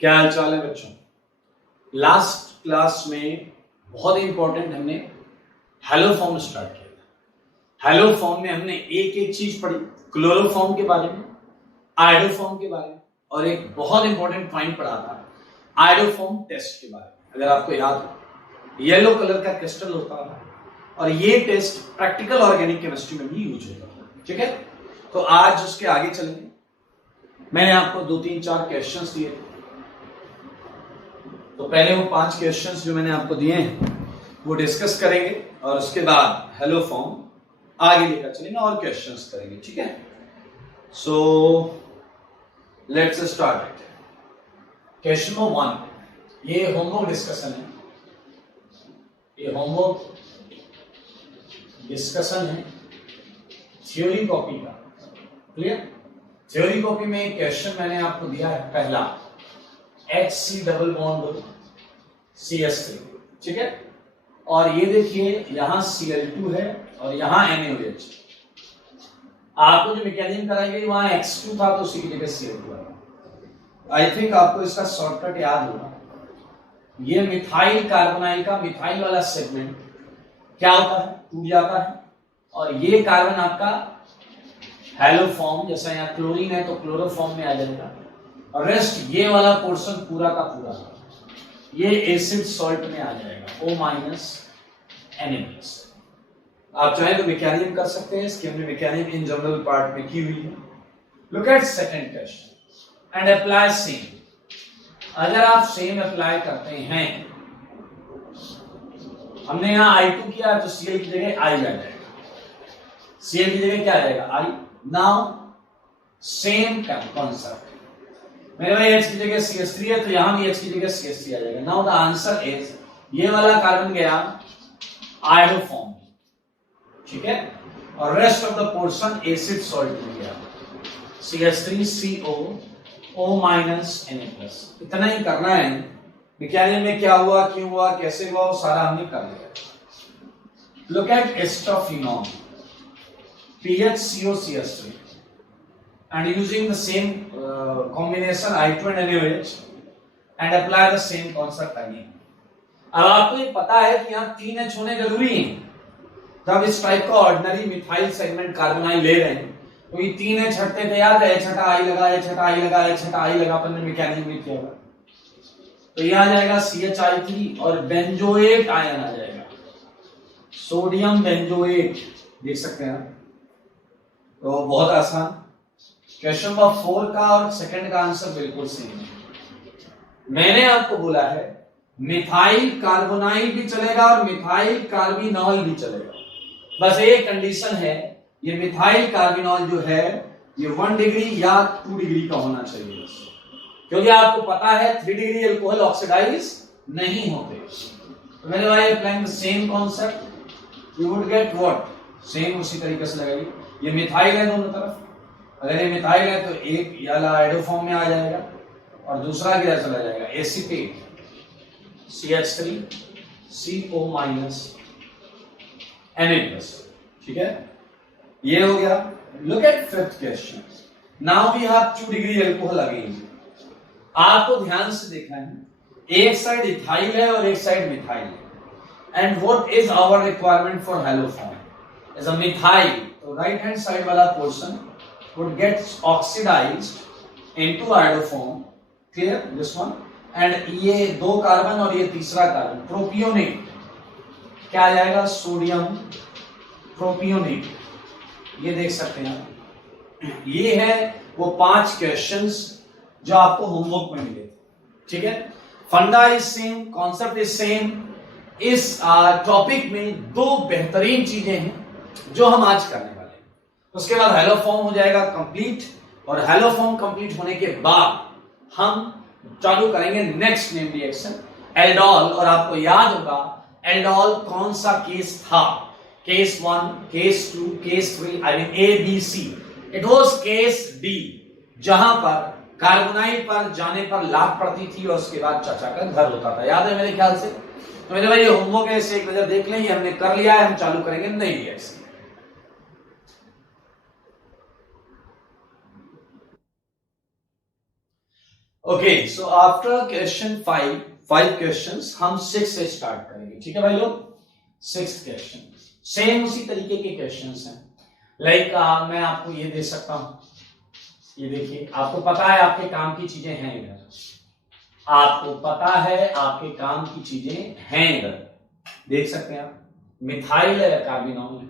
क्या हाल चाल है बच्चों। लास्ट क्लास में बहुत इंपॉर्टेंट हमने हेलो फॉर्म स्टार्ट किया था। हेलो फॉर्म में हमने एक एक चीज पढ़ी, क्लोरोफॉर्म के बारे में, आयोडोफॉर्म के बारे में, और एक बहुत इंपॉर्टेंट पॉइंट पढ़ा था आयोडोफॉर्म टेस्ट के बारे में। अगर आपको याद हो, येलो कलर का क्रिस्टल होता है और ये टेस्ट प्रैक्टिकल ऑर्गेनिक केमिस्ट्री में भी यूज होता है। ठीक है, तो आज उसके आगे चलेंगे। मैंने आपको 2-3-4 क्वेश्चंस दिए, तो पहले वो 5 क्वेश्चंस जो मैंने आपको दिए हैं वो डिस्कस करेंगे और उसके बाद हेलो फॉर्म आगे लेकर चलेंगे और क्वेश्चंस करेंगे। ठीक है, so let's start it. Question number 1, ये होमवर्क डिस्कशन है, ये होमवर्क डिस्कशन है थ्योरी कॉपी का। क्लियर? थ्योरी कॉपी में एक क्वेश्चन मैंने आपको दिया है, पहला HC डबल बॉन्ड CH3। ठीक है, और ये देखिए यहां Cl2 है और यहां NaOH। आपको जो मैकेनिज्म कराई गई वहां X2 था तो उसी की जगह Cl2 आया। आई थिंक आपको इसका शॉर्टकट याद होगा। ये मिथाइल कार्बोनाइल का मिथाइल वाला सेगमेंट क्या होता है, टूट जाता है, और ये कार्बन आपका हेलो फॉर्म, जैसा यहाँ क्लोरीन है तो क्लोरोफॉर्म में आ जाएगा, और रेस्ट ये वाला पोर्शन पूरा का पूरा ये एसिड सॉल्ट में आ जाएगा, O-Na+। आप चाहे तो मैकेनिज्म कर सकते हैं, इसकी हमने मैकेनिज्म इन जनरल पार्ट में की हुई है। Look at second question and apply same. अगर आप सेम अप्लाई करते हैं, हमने यहां I2 किया तो Cl की जगह I आ जाएगा, Cl की जगह क्या आ जाएगा, I। नाउ सेम कॉन्सेप्ट, मेरे भाई H की जगह CH3 है तो यहां भी H की जगह CH3 आ जाएगा। नाउ द आंसर इज, ये वाला कार्बन गया आयोडोफॉर्म, ठीक है, और rest of the portion acid salt में गया, CH3CO O-Na+। इतना ही करना है। मैकेनिज्म में क्या हुआ, क्यों हुआ, कैसे हुआ, वो सारा हमने कर लिया। Look at acetophenone PHCOCH3 and using the same combination I2 and NaOH and apply the same concept again। अब आपको ये पता है कि यहाँ 3H होने जरूरी हैं। जब इस टाइप का ऑर्डिनरी मिथाइल सेगमेंट कार्बोनाइल ले रहे हैं तो ये 3H हटते थे, याद है, H हटा I लगा, H हटा I लगा, H हटा I लगा, अपन ने मैकेनिज्म में किया, तो ये आ जाएगा CHI3 और बेंजोएट आयन आ जाएगा, सोडियम बेंजोएट। देख सकते हैं, तो बहुत आसान। क्वेश्चन नंबर 4 का और सेकंड का आंसर बिल्कुल सेम है। मैंने आपको बोला है मिथाइल कार्बोनाइल भी चलेगा और मिथाइल कार्बिनॉल भी चलेगा, बस एक कंडीशन है, ये मिथाइल कार्बिनॉल जो है ये 1 डिग्री या 2 डिग्री का होना चाहिए बस, क्योंकि आपको पता है 3 डिग्री अल्कोहल ऑक्सीडाइज नहीं होते। तो मैंने भाई applying the same concept, you would get what, same उसी तरीके से लगाइए। ये मिथाइल है दोनों तरफ, अगर ये मिथाइल है तो एक वाला आयोडोफॉर्म में आ जाएगा और दूसरा किधर चला जाएगा, एसीटेट CH3CO-Na+। ठीक है, ये हो गया। Look at fifth question. Now we have 2 degree alcohol again. आपको ध्यान से देखना है, एक साइड इथाइल है और एक साइड मिथाइल है, and what is our requirement for haloform is a methyl, तो राइट हैंड साइड वाला portion would get oxidized into iodoform, clear this one, and ये 2 कार्बन और ये तीसरा कार्बन प्रोपियोनेट क्या आ जाएगा, सोडियम प्रोपियोनेट। ये देख सकते हैं, ये है वो 5 क्वेश्चंस जो आपको होमवर्क में मिले थे। ठीक है, फंडा is same, concept is same. इस टॉपिक में 2 बेहतरीन चीजें हैं जो हम आज करने, उसके बाद हेलो फॉर्म हो जाएगा कंप्लीट, और हेलो फॉर्म कंप्लीट होने के बाद हम चालू करेंगे नेक्स्ट नेम रिएक्शन एल्डोल। और आपको याद होगा एल्डोल कौन सा केस था, case 1, case 2, case 3, I mean ABC। It was case D, जहां पर कार्बोनाइल पर जाने पर लाभ पड़ती थी और उसके बाद चाचा का घर होता था, याद है मेरे ख्याल से। तो मेरे भाई ये होमवर्क है, इसे एक नजर देख लें, हमने कर लिया है, हम चालू करेंगे नई reaction. Okay, so after question 5 questions हम 6 से स्टार्ट करेंगे। ठीक है भाई लोग, 6 क्वेश्चन सेम उसी तरीके के क्वेश्चंस हैं। लाइक मैं आपको ये दे सकता हूं, ये देखिए, आपको पता है आपके काम की चीजें हैं इधर, आपको पता है आपके काम की चीजें हैं इधर, देख सकते हैं आप, मिथाइल है, कार्बिनॉल है।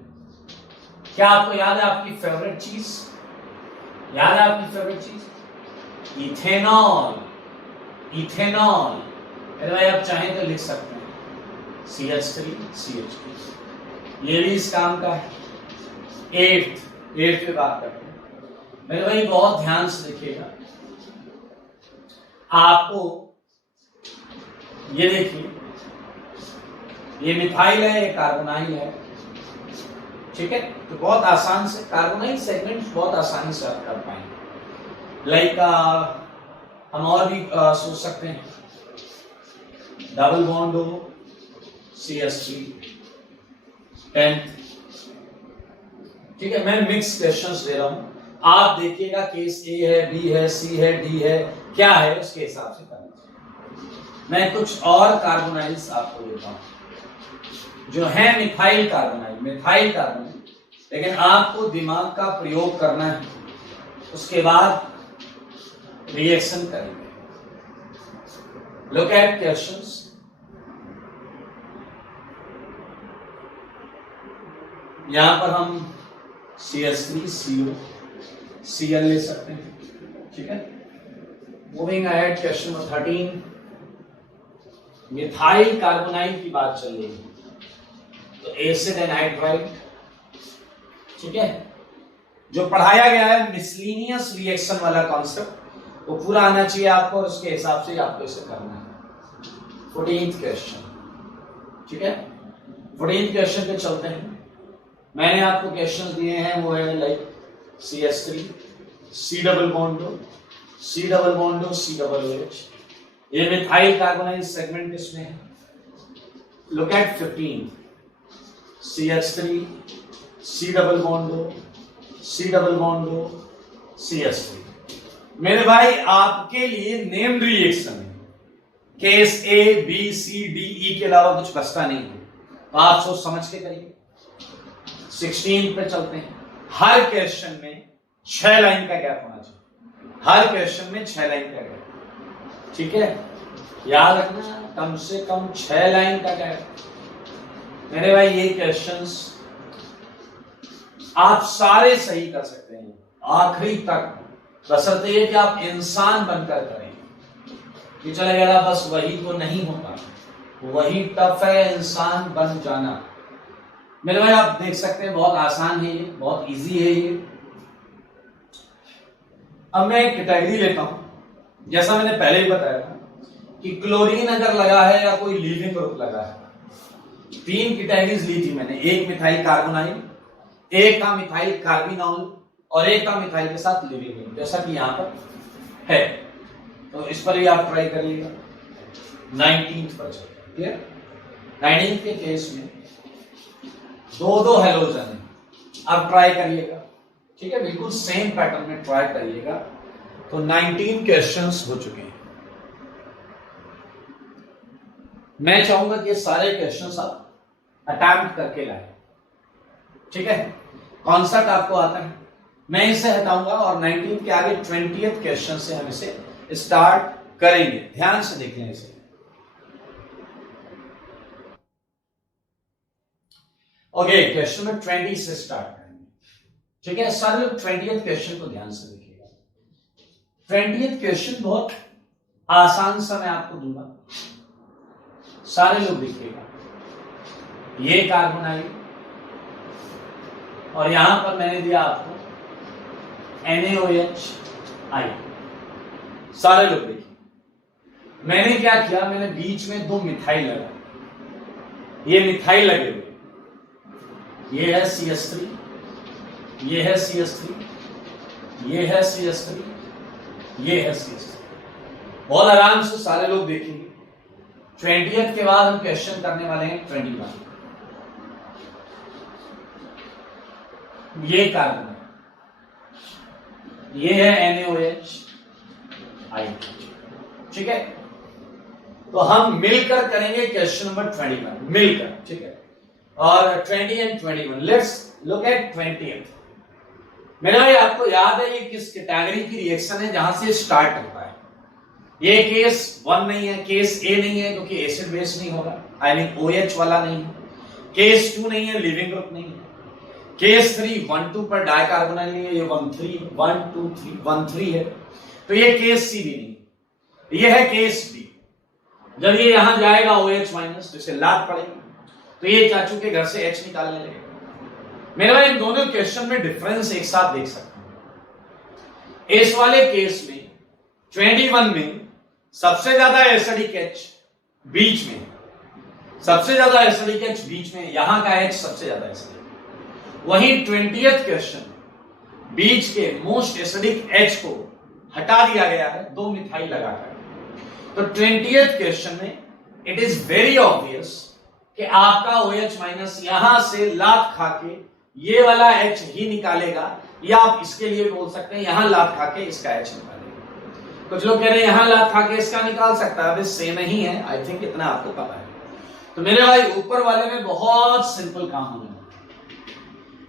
क्या आपको याद है आपकी फेवरेट चीज? याद है आपकी फेवरेट चीज? इथेनॉल। इथेनॉल, अरे भाई आप चाहें तो लिख सकते हैं CH3CH2, ये भी इस काम का है। 8th पे बात करते हैं मेरे भाई, बहुत ध्यान से देखिएगा। आपको ये देखिए, ये मिथाइल है, ये कार्बोनाइल है। ठीक है, तो बहुत आसान से कार्बोनाइल सेगमेंट बहुत आसानी से आप कर पाएंगे। लाइक हम और भी सोच सकते हैं, डबल बॉन्ड हो, CH3 10th। ठीक है, मैं मिक्स क्वेश्चंस दे रहा हूं, आप देखिएगा केस A है, B है, C है, D है, क्या है उसके हिसाब से करना। मैं कुछ और कार्बोनाइल्स आपको देता हूं जो है मिथाइल कार्बोनाइल, लेकिन आपको दिमाग का प्रयोग करना है, उसके बाद रिएक्शन करेंगे। Look at questions. यहां पर हम CH3CO Cl ले सकते हैं। ठीक है, moving ahead, question number 13, methyl carbonyl की बात चल रही है, तो एसिड एनहाइड्राइड। ठीक है, जो पढ़ाया गया है मिसलिनियस रिएक्शन वाला कॉन्सेप्ट, वो पूरा आना चाहिए आपको, और उसके हिसाब से आपको इसे करना है। 14th question. ठीक है, 14th क्वेश्चन पे चलते हैं। मैंने आपको क्वेश्चन दिए हैं, वो है like CH3 C double bond COOH। ये मिथाइल कार्बोनाइल सेगमेंट किसमें है? Look at 15, CH3 C double bond CH3। मेरे भाई आपके लिए नेम्ड रिएक्शन है, case A B C D E के अलावा कुछ बचता नहीं है, तो आप सोच समझ के करिए। 16 पे चलते हैं। हर क्वेश्चन में 6 लाइन का गैप होना चाहिए, हर क्वेश्चन में 6 लाइन का गैप। ठीक है, याद रखना, कम से कम 6 लाइन का गैप। मेरे भाई ये क्वेश्चंस आप सारे सही कर सकते हैं आखिरी तक, बशर्ते ये कि आप इंसान बनकर करें। कि चले गया बस वही तो नहीं होता, वही टफ है इंसान बन जाना। मेरे भाई आप देख सकते हैं बहुत आसान है ये, बहुत इजी है ये। अब मैं एक कैटेगरी लेता हूं, जैसा मैंने पहले ही बताया था कि क्लोरीन अगर लगा है या कोई लीविंग ग्रुप लगा है, 3 कैटेगरीज ली थी मैंने, एक मिथाइल कार्बोनाइल, एक था मिथाइल कार्बिनॉल, और एक था मिथाइल के साथ लिविंग ग्रुप, जैसा कि यहां पर है। तो इस पर ही आप ट्राई करिएगा। 19th पर चलते हैं। 19th के केस में 2 हेलोजन है, आप ट्राई करिएगा। ठीक है, बिल्कुल सेम पैटर्न में ट्राई करिएगा। तो 19 क्वेश्चंस हो चुके हैं। मैं चाहूंगा कि ये सारे क्वेश्चंस आप अटेम्प्ट करके लाए। ठीक है, कॉन्सेप्ट आपको आता है, मैं इसे हटाऊंगा और 19 के आगे 20th क्वेश्चन से हम इसे स्टार्ट करेंगे। ध्यान से देख लें इसे। ओके, क्वेश्चन नंबर 20 से स्टार्ट करेंगे। ठीक है, सारे लोग 20th क्वेश्चन को ध्यान से देखिएगा। 20th क्वेश्चन बहुत आसान सा मैं आपको दूंगा, सारे लोग देखिएगा। ये कार्बोनाइल, और यहां पर मैंने दिया आपको NaOH I। सारे लोग देखिए, मैंने क्या किया, मैंने बीच में 2 मिथाइल लगा, ये मिथाइल लगे हुए, ये है CH3, ये है CH3, ये है CH3, ये है CH3। बहुत आराम से सारे लोग देखेंगे। 20th के बाद हम क्वेश्चन करने वाले हैं 21। ये कार्बन है, ये है NaOH I। ठीक है। तो हम मिलकर करेंगे क्वेश्चन नंबर 21 मिलकर, ठीक है। और 20 and 21, let's look at 20th। मेरा भाई आपको याद है ये किस कैटेगरी की रिएक्शन है जहां से स्टार्ट होता है। ये केस 1 नहीं है, केस ए नहीं है क्योंकि एसिड बेस नहीं होगा, आई मीन OH वाला नहीं है। केस 2 नहीं है, लिविंग ग्रुप नहीं है। केस 3 1 2 पर डाइकार्बोनाइल नहीं है, ये 1 3 1 2 3 1 3 है। तो ये केस सी भी नहीं, ये है केस बी। जब ये यहां जाएगा OH माइनस तो इसे लात पड़ेगी, तो ये चाचू के घर से H निकालने लगेगा। मेरे भाई इन दोनों क्वेश्चन में डिफरेंस एक साथ देख सकते हैं। इस वाले केस में 21 में सबसे ज्यादा एसिडिक H बीच में, सबसे ज्यादा एसिडिक H बीच में, यहां का H सबसे ज्यादा एसिडिक। वहीं 20th क्वेश्चन बीच के मोस्ट एसिडिक H को हटा दिया गया है 2 मिथाइल लगाकर। तो 20th क्वेश्चन में इट इज वेरी ऑब्वियस कि आपका OH माइनस यहां से लात खा के ये वाला H ही निकालेगा, या आप इसके लिए बोल सकते हैं यहां लात खा के इसका H निकालेगा। कुछ लोग कह रहे हैं यहां लात खा के इसका निकाल सकता है, अभी सेम ही है, आई थिंक इतना आपको पता है। तो मेरे भाई ऊपर वाले में बहुत सिंपल काम होने वाला,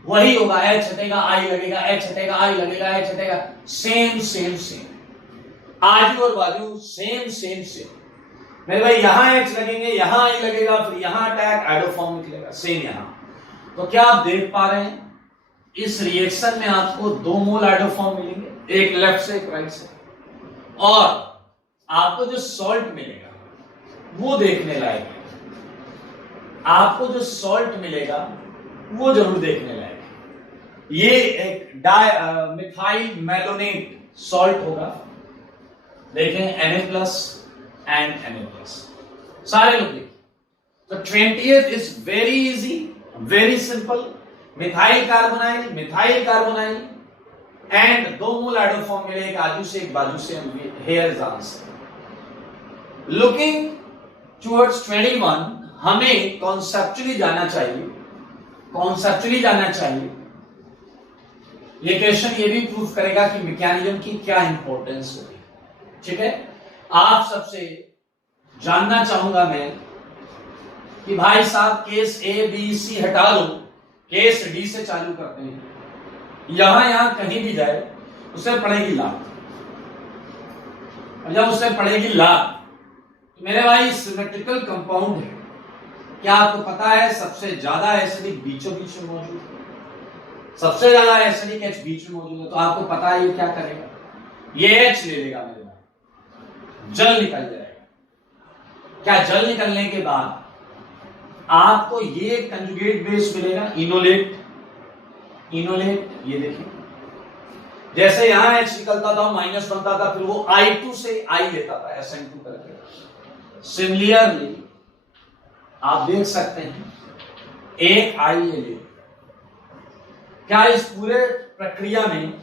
वही होगा, H हटेगा I लगेगा, H हटेगा I लगेगा, H हटेगा, सेम सेम सेम, आजू और बाजू सेम सेम सेम। मेरे भाई यहां H लगेंगे, यहां I लगेगा, फिर यहां अटैक आइडोफॉर्म निकलेगा, सेम यहां। तो क्या आप देख पा रहे हैं इस रिएक्शन में आपको 2 मोल आइडोफॉर्म मिलेंगे, एक लेफ्ट से एक राइट से, और आपको जो सॉल्ट मिलेगा वो देखने लायक है। आपको जो सॉल्ट मिलेगा वो जरूर देखने लायक है। ये एक मिथाइल मेलोनेट सॉल्ट होगा, देखें Na+ एंड Na+, सारे लोग देखें। तो 20th is very easy, very simple, methyl carbonyl and 2 mole iodoform मिले, एक आजू से एक बाजू से, here is answer. Looking towards 21, हमें कॉन्सेप्चुअली जाना चाहिए। ये क्वेश्चन ये भी प्रूफ करेगा कि मैकेनिज्म की क्या इंपॉर्टेंस होगी, ठीक है। आप सबसे जानना चाहूंगा मैं कि भाई साहब केस A B C हटा दो, केस D से चालू करते हैं। यहां कहीं भी जाए उसे पड़ेगी लात, और जब उसे पड़ेगी लात तो मेरे भाई सिमेट्रिकल कंपाउंड है। क्या आपको पता है सबसे ज्यादा एसिडिक बीचों बीच में मौजूद है, सबसे ज्यादा एसिडिक H बीच में मौजूद है। तो आपको पता है ये क्या करेगा, ये H ले लेगा मेरे भाई, जल निकल जाएगा। क्या जल निकलने के बाद आपको ये कंजुगेट बेस मिलेगा, इनोलेट, ये देखिए जैसे यहां H निकलता था माइनस बनता था, फिर वो I2 से I लेता था SN2 करके। सिमिलरली आप देख सकते हैं एक I ले। क्या इस पूरे प्रक्रिया में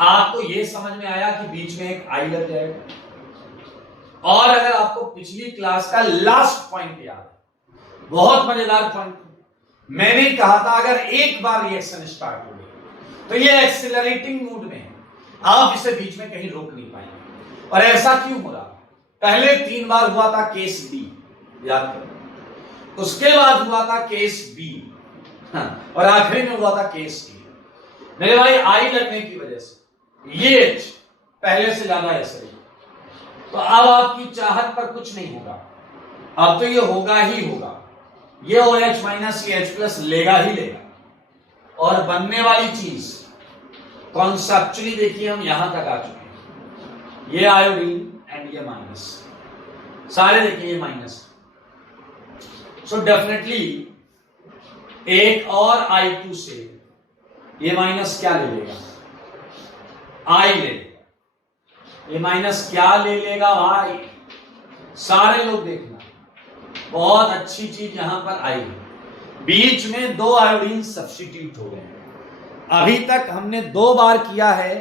आपको ये समझ में आया कि बीच में एक I लग जाएगा? और अगर आपको पिछली क्लास का लास्ट पॉइंट याद, बहुत मजेदार पॉइंट, मैंने कहा था अगर एक बार रिएक्शन स्टार्ट हो गई तो ये एक्सेलरेटिंग मूड में है, आप इसे बीच में कहीं रोक नहीं पाएंगे। और ऐसा क्यों हो रहा? पहले 3 बार हुआ था केस बी, याद करो, उसके बाद हुआ था केस बी, और आखिरी में हुआ था केस डी। मेरे भाई आई लगने की वजह से ये H पहले से ज्यादा ऐसे, तो अब आपकी चाहत पर कुछ नहीं होगा, अब तो ये होगा ही होगा, ये OH माइनस ये H+ लेगा ही लेगा। और बनने वाली चीज कॉन्सेप्चुअली देखिए, हम यहां तक आ चुके हैं, ये आयोडीन एंड ये माइनस, सारे देखिए ये माइनस। सो डेफिनेटली एक और I2 से ये माइनस क्या ले लेगा, I ले लेगा। ये माइनस क्या ले लेगा भाई, सारे लोग देखना, बहुत अच्छी चीज यहां पर आई है। बीच में 2 आयोडीन सब्स्टिट्यूट हो गए हैं। अभी तक हमने 2 बार किया है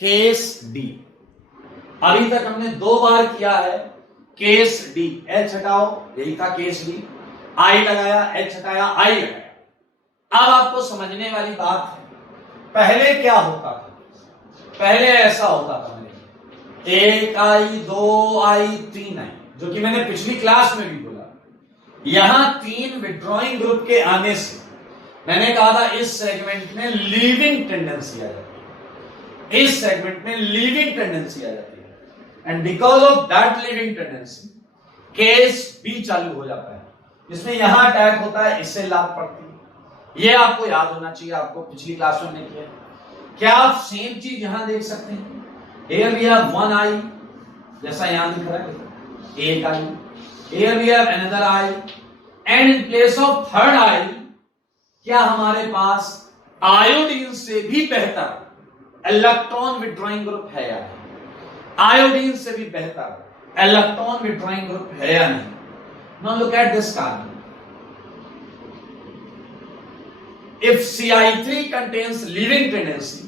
केस डी, अभी तक हमने 2 बार किया है केस डी। H हटाओ, यही था केस डी, I लगाया, H हटाया, I लगाया। अब आपको समझने वाली बात है, पहले क्या होता था, पहले ऐसा होता था, 1 आई, 2 आई, 3 आई, जो कि मैंने पिछली क्लास में भी बोला। यहां 3 विड्रॉइंग ग्रुप के आने से मैंने कहा था इस सेगमेंट में लीविंग टेंडेंसी आ जाती है, इस सेगमेंट में लीविंग टेंडेंसी आ जाती है, and because of that leaving tendency case b चालू हो जाता है, जिसमें यहां अटैक होता है, इससे लाभ पड़ती है। ये आपको याद होना चाहिए, आपको पिछली क्लास में किया। क्या आप सेम चीज यहां देख सकते हैं? Here we have 1 आई, जैसा यहां दिख रहा है 1 I, here we have another I, and in place of third I क्या हमारे पास आयोडीन से भी बेहतर इलेक्ट्रॉन विड्रॉइंग ग्रुप है या नहीं? आयोडीन से भी बेहतर इलेक्ट्रॉन विड्रॉइंग ग्रुप है या नहीं? Now look at this carbon. If Ci3 contains leaving tendency,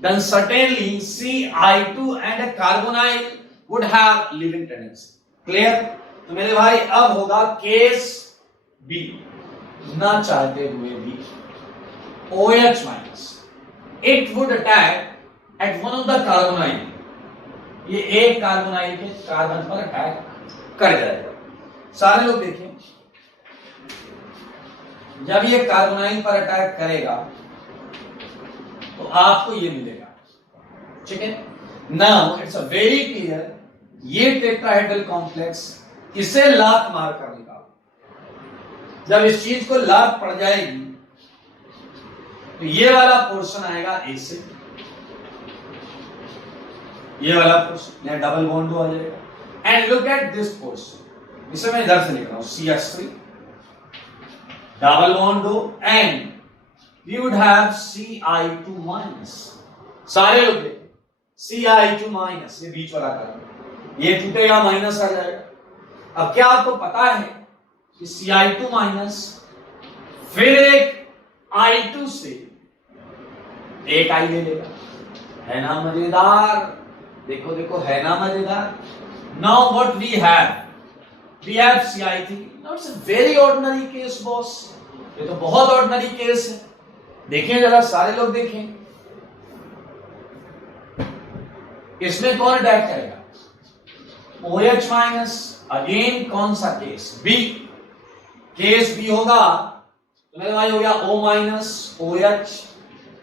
then certainly Ci2 and a carbonyl would have leaving tendency. Clear? तो मेरे भाई अब होगा केस बी, ना चाहते हुए भी OH minus, it would attack at one of the carbonyl. ये एक कार्बोनाइल के कार्बन पर अटैक कर जाएगा। सारे लोग देखिए, जब ये कार्बोनाइल पर अटैक करेगा तो आपको ये मिलेगा, ठीक है। Now it's a very clear, ये टेट्राहेड्रल कॉम्प्लेक्स इसे लात मार कर निकालो। जब इस चीज को लात पड़ जाएगी तो ये वाला पोर्शन आएगा एसिड, ये वाला पोर्शन यहां डबल बॉन्ड आ जाएगा। And look at this portion, इसे मैं इधर से लिख रहा हूं CH3 डबल बॉन्ड दो, and we would have Ci2 minus. सारे लोग देखो Ci2 माइनस, ये बीच वाला कार्बन ये टूटेगा, माइनस आ जाएगा। अब क्या आपको पता है कि Ci2 माइनस फिर एक I2 से एक आई ले लेगा, है ना मजेदार? देखो देखो, है ना मजेदार? Now what we have Ci3. Now it's a very ordinary case boss. ये तो बहुत ऑर्डिनरी केस है। देखिए जरा, सारे लोग देखें, इसमें कौन अटैक करेगा? OH minus. अगेन कौन सा केस? बी। केस बी होगा तो मेरे भाई हो गया O minus OH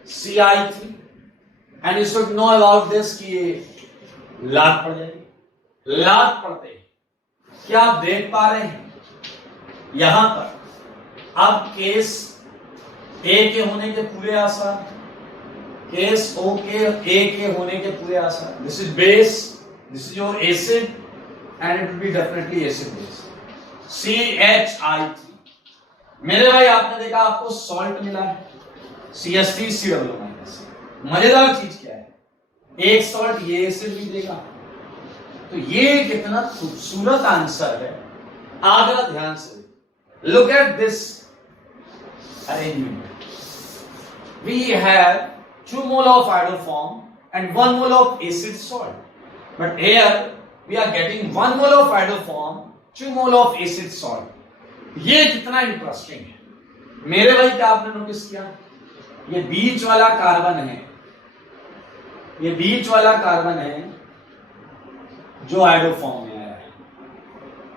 Ci3, and you should know about this कि लात पड़ जाएगी। लात पड़ते क्या आप देख पा रहे हैं यहां पर अब केस ए के होने के पूरे आसार, केस ओ के ए के होने के पूरे आसार। This is base, this is your acid, and it will be definitely acid base CH3। मेरे भाई आपने देखा आपको सॉल्ट मिला है CH3COO-। मजेदार चीज क्या है, एक सॉल्ट ये एसिड भी देगा। तो ये कितना खूबसूरत आंसर है, आगरा ध्यान से look at this arrangement. We have 2 mole of iodoform and 1 mole of acid salt, but here we are getting 1 mole of iodoform, 2 mole of acid salt. ये कितना इंटरेस्टिंग है मेरे भाई। क्या आपने नोटिस किया, ये बीच वाला कार्बन है, ये बीच वाला कार्बन है जो आयोडोफॉर्म में आया है,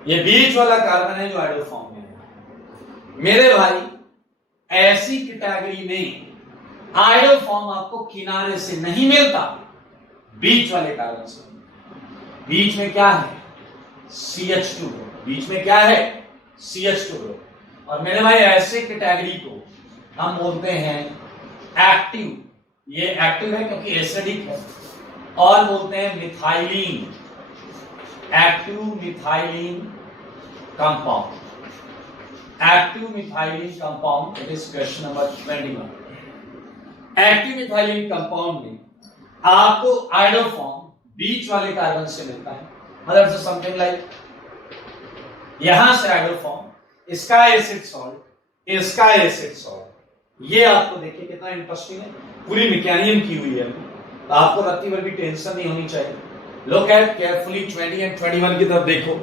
ये बीच वाला कार्बन है जो आयोडोफॉर्म में आया है। मेरे भाई ऐसी कैटेगरी में आयोडोफॉर्म आपको किनारे से नहीं मिलता, बीच वाले कार्बन से। बीच में क्या है? CH2 group. बीच में क्या है? CH2 group. और मेरे भाई ऐसे कैटेगरी को हम बोलते हैं एक्टिव। ये एक्टिव है क्योंकि एसिडिक है, और बोलते हैं methylene, active methylene compound. Active methylene compound, it is question number 21। Active methylene compound में आपको आयोडोफॉर्म बीच वाले कार्बन से मिलता है, मतलब से समथिंग लाइक यहां से आयोडोफॉर्म, इसका एसिड सॉल्ट, इसका एसिड सॉल्ट। ये आपको देखिए कितना इंटरेस्टिंग है, पूरी मैकेनिज्म की हुई है, तो आपको रत्ती भर भी टेंशन नहीं होनी चाहिए। लुक एट केयरफुली 20 एंड 21 की तरफ देखो।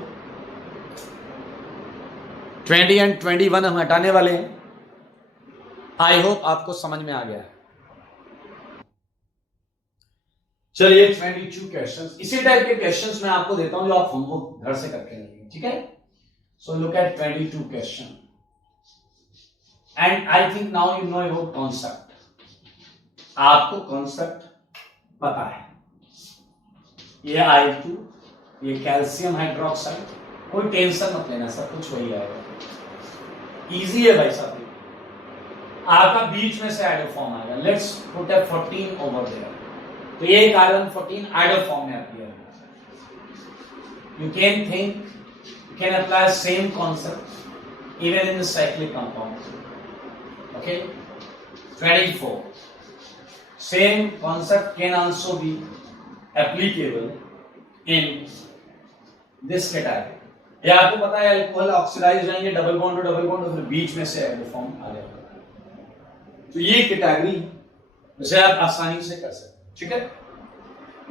20 एंड 21 हम हटाने वाले हैं। आई होप आपको समझ में आ गया है। चलिए 22 क्वेश्चंस, इसी टाइप के क्वेश्चंस मैं आपको देता हूं जो आप होमवर्क घर से करके रखिए, ठीक है। So look at 22 question and I think now you know about concept. आपको कॉन्सेप्ट पता है, ये I2, ये कैल्शियम हाइड्रोक्साइड, कोई टेंशन मत लेना, सब कुछ वही आएगा, इजी है भाई साहब। आपका बीच में से आइडल फॉर्म आएगा, let's put a 14 over there, तो ये कार्बन 14 आइडल फॉर्म में आती है। You can think, you can apply same concept even in the cyclic compound, okay. 24 same concept can also be applicable in this category। ये आपको पता है alcohol oxidise जाएंगे, double bond to double bond, फिर बीच में से एल्को फॉर्म आ जाएगा। तो ये कैटेगरी वैसे आप आसानी से कर सकते हैं, ठीक है।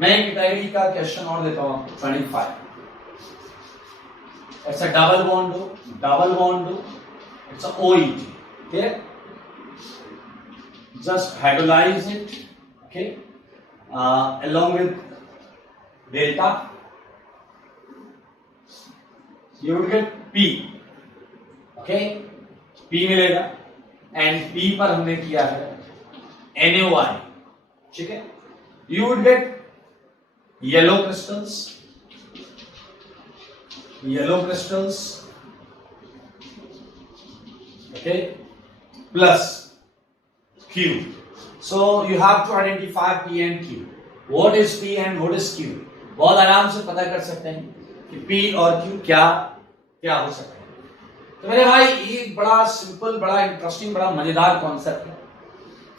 मैं कैटेगरी का क्वेश्चन और देता हूं आपको, 25 it's a double bond to it's a OET, ठीक है। Just hydrolyze it, okay, along with delta, you would get P, okay, P मिलेगा, and P पर हमने किया है NaOI, ठीक है। You would get yellow crystals, okay, plus Q. So you have to identify P and Q. What is P and what is Q? बहुत आराम से पता कर सकते हैं कि P और Q क्या क्या हो सकते हैं। तो मेरे भाई ये बड़ा सिंपल, बड़ा इंटरेस्टिंग, बड़ा मजेदार कॉन्सेप्ट है।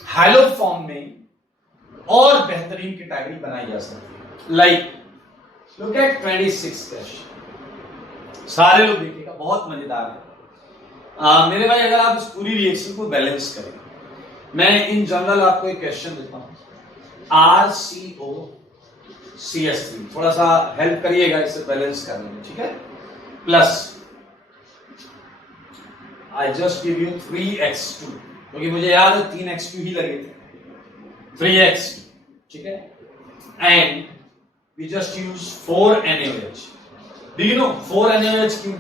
हाइलो फॉर्म में और बेहतरीन कैटेगरी बनाई जा सकती है। लाइक लुक एट 26 क्वेश्चन, सारे लोग देखिएगा, बहुत मजेदार है। मेरे भाई अगर आप इस पूरी रिएक्शन को बैलेंस करें, मैं इन जनरल आपको एक क्वेश्चन देता हूं, RCOCH3, थोड़ा सा हेल्प करिएगा इसे बैलेंस करने में, ठीक है। Plus I just give you 3x2, क्योंकि मुझे याद है 3x2 ही लगे थे, 3x2, ठीक है। And we just use 4NaOH। Do you know 4NaOH क्यों?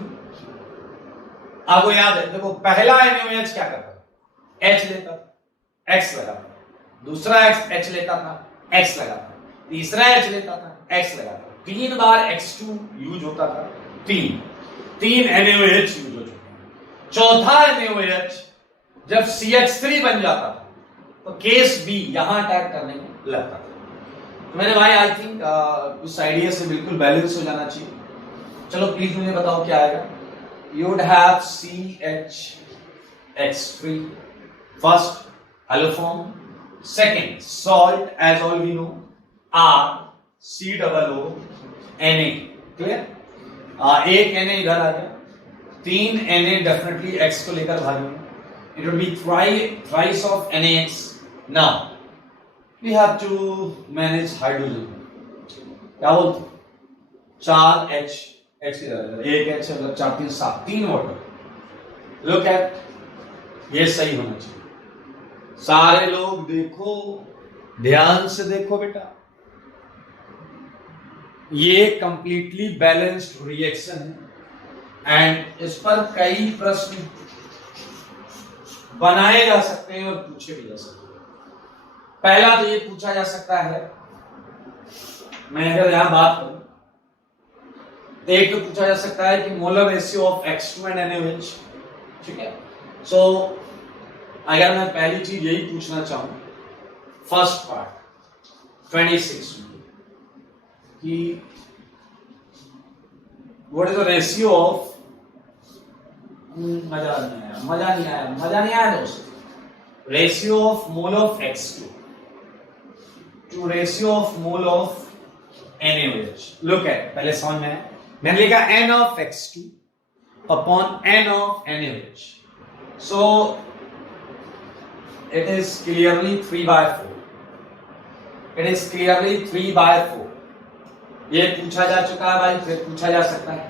आपको याद है, देखो पहला NaOH क्या करता था, H लेता था, X लगा था, दूसरा H लेता था, X लगा था, तीसरा H लेता था, X लगा था, 3 बार X2 यूज होता था, 3 NaOH यूज हो चुका है। चौथा NaOH जब CH3 बन जाता था तो केस B यहां अटैक करने में लगता था। तो मेरे भाई आई थिंक उस आइडिया से बिल्कुल बैलेंस हो जाना चाहिए। चलो प्लीज मुझे बताओ क्या आएगा। You would have CHX3 first alloform, second salt as all we know, RCOO Na, clear। एक Na इधर आ गया, 3 Na डेफिनेटली X को लेकर भागेंगे, it would be thrice of NaX। now we have to manage hydrogen, क्या बोलते 4H, H इधर आ गया, एक H मतलब 4 3 7, 3 वाटर। look at, ये सही होना चाहिए। सारे लोग देखो, ध्यान से देखो बेटा, ये कंप्लीटली बैलेंस्ड रिएक्शन है एंड इस पर कई प्रश्न बनाए जा सकते हैं और पूछे भी जा सकते हैं। पहला तो ये पूछा जा सकता है, मैं अगर यहां बात करूं, एक तो पूछा जा सकता है कि molar ratio of X2 and NaOH, ठीक है। सो अगर मैं पहली चीज यही पूछना चाहूं, फर्स्ट पार्ट 26 कि what is the ratio of, मजा नहीं आया दोस्त, ratio of mole of X2 to ratio of mole of NaOH। Look at, पहले समझ में है, मैंने लिखा N of X2 upon N of NaOH, so it is clearly 3/4, it is clearly 3/4। ये पूछा जा चुका है भाई, फिर पूछा जा सकता है,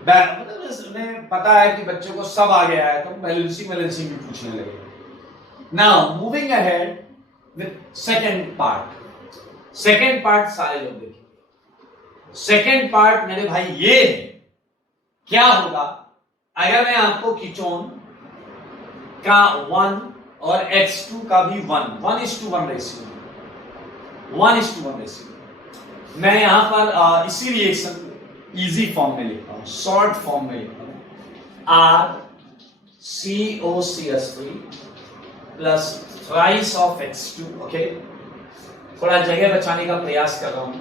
मतलब उन्हें पता है कि बच्चों को सब आ गया है, तो बैलेंसिंग भी पूछने लगे। Now moving ahead with second part, second part सारे लोग देखिए। सेकेंड पार्ट मेरे भाई ये है, क्या होगा अगर मैं आपको कीटोन का 1 और X2 का भी 1:1 रेशियो, 1:1 रेशियो, मैं यहां पर इसी रिएक्शन इजी फॉर्म में लिखता हूं, शॉर्ट फॉर्म में लिखता हूं, RCOCH3 plus thrice of X2, okay, थोड़ा जगह बचाने का प्रयास कर रहा हूं,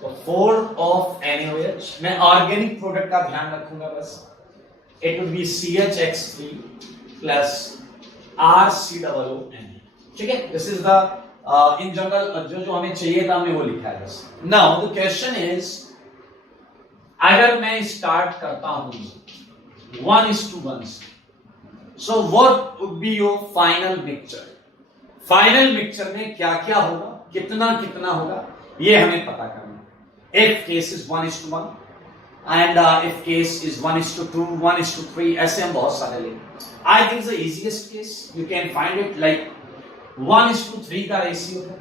तो 4 ऑफ NaOH, मैं ऑर्गेनिक प्रोडक्ट का ध्यान रखूंगा बस, it would be CHX3 plus RCOONA, ठीक है। This is the in general जो हमें चाहिए था हमने वो लिखा है बस। नाउ द क्वेश्चन इज, अगर मैं स्टार्ट करता हूं 1:1 से, so what would be your final mixture? Final mixture में क्या क्या होगा, कितना कितना होगा, ये हमें पता करना है। If case is 1:1 and if case is 1:2, 1:3, ऐसे हम बहुत सारे लेंगे। I think the easiest case you can find it like 1:3 का रेशियो है,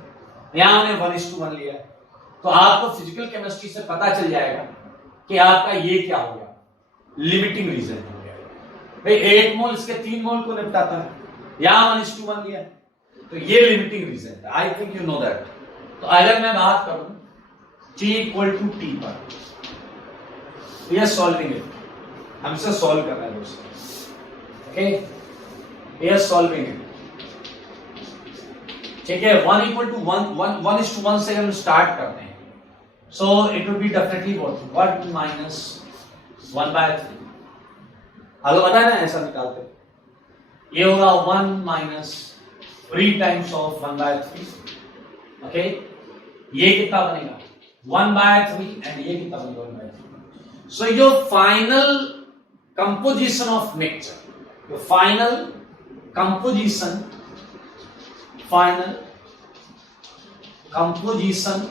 यहां हमने 1:1 लिया है, तो आपको फिजिकल केमिस्ट्री से पता चल जाएगा कि आपका ये क्या हो गया, लिमिटिंग रीजन हो गया। भाई 1 मोल इसके 3 मोल को निपटाता है, यहां 1:1 लिया, तो ये लिमिटिंग रीजन है। आई थिंक यू नो दैट। तो अगर मैं बात करूं T = T पर, ये सॉल्विंग है, हमसे सॉल्व करना है दोस्तों, ओके, ये सॉल्विंग है, ठीक है। 1:1 से हम स्टार्ट करते हैं, so it would be definitely what 1 minus 1/3, hello पता है ना, ऐसा निकालते ये होगा 1 minus 3 times of 1/3, ओके, ये कितना बनेगा 1/3 एंड ये कितना बनेगा 1/3। So your final composition of mixture, your final composition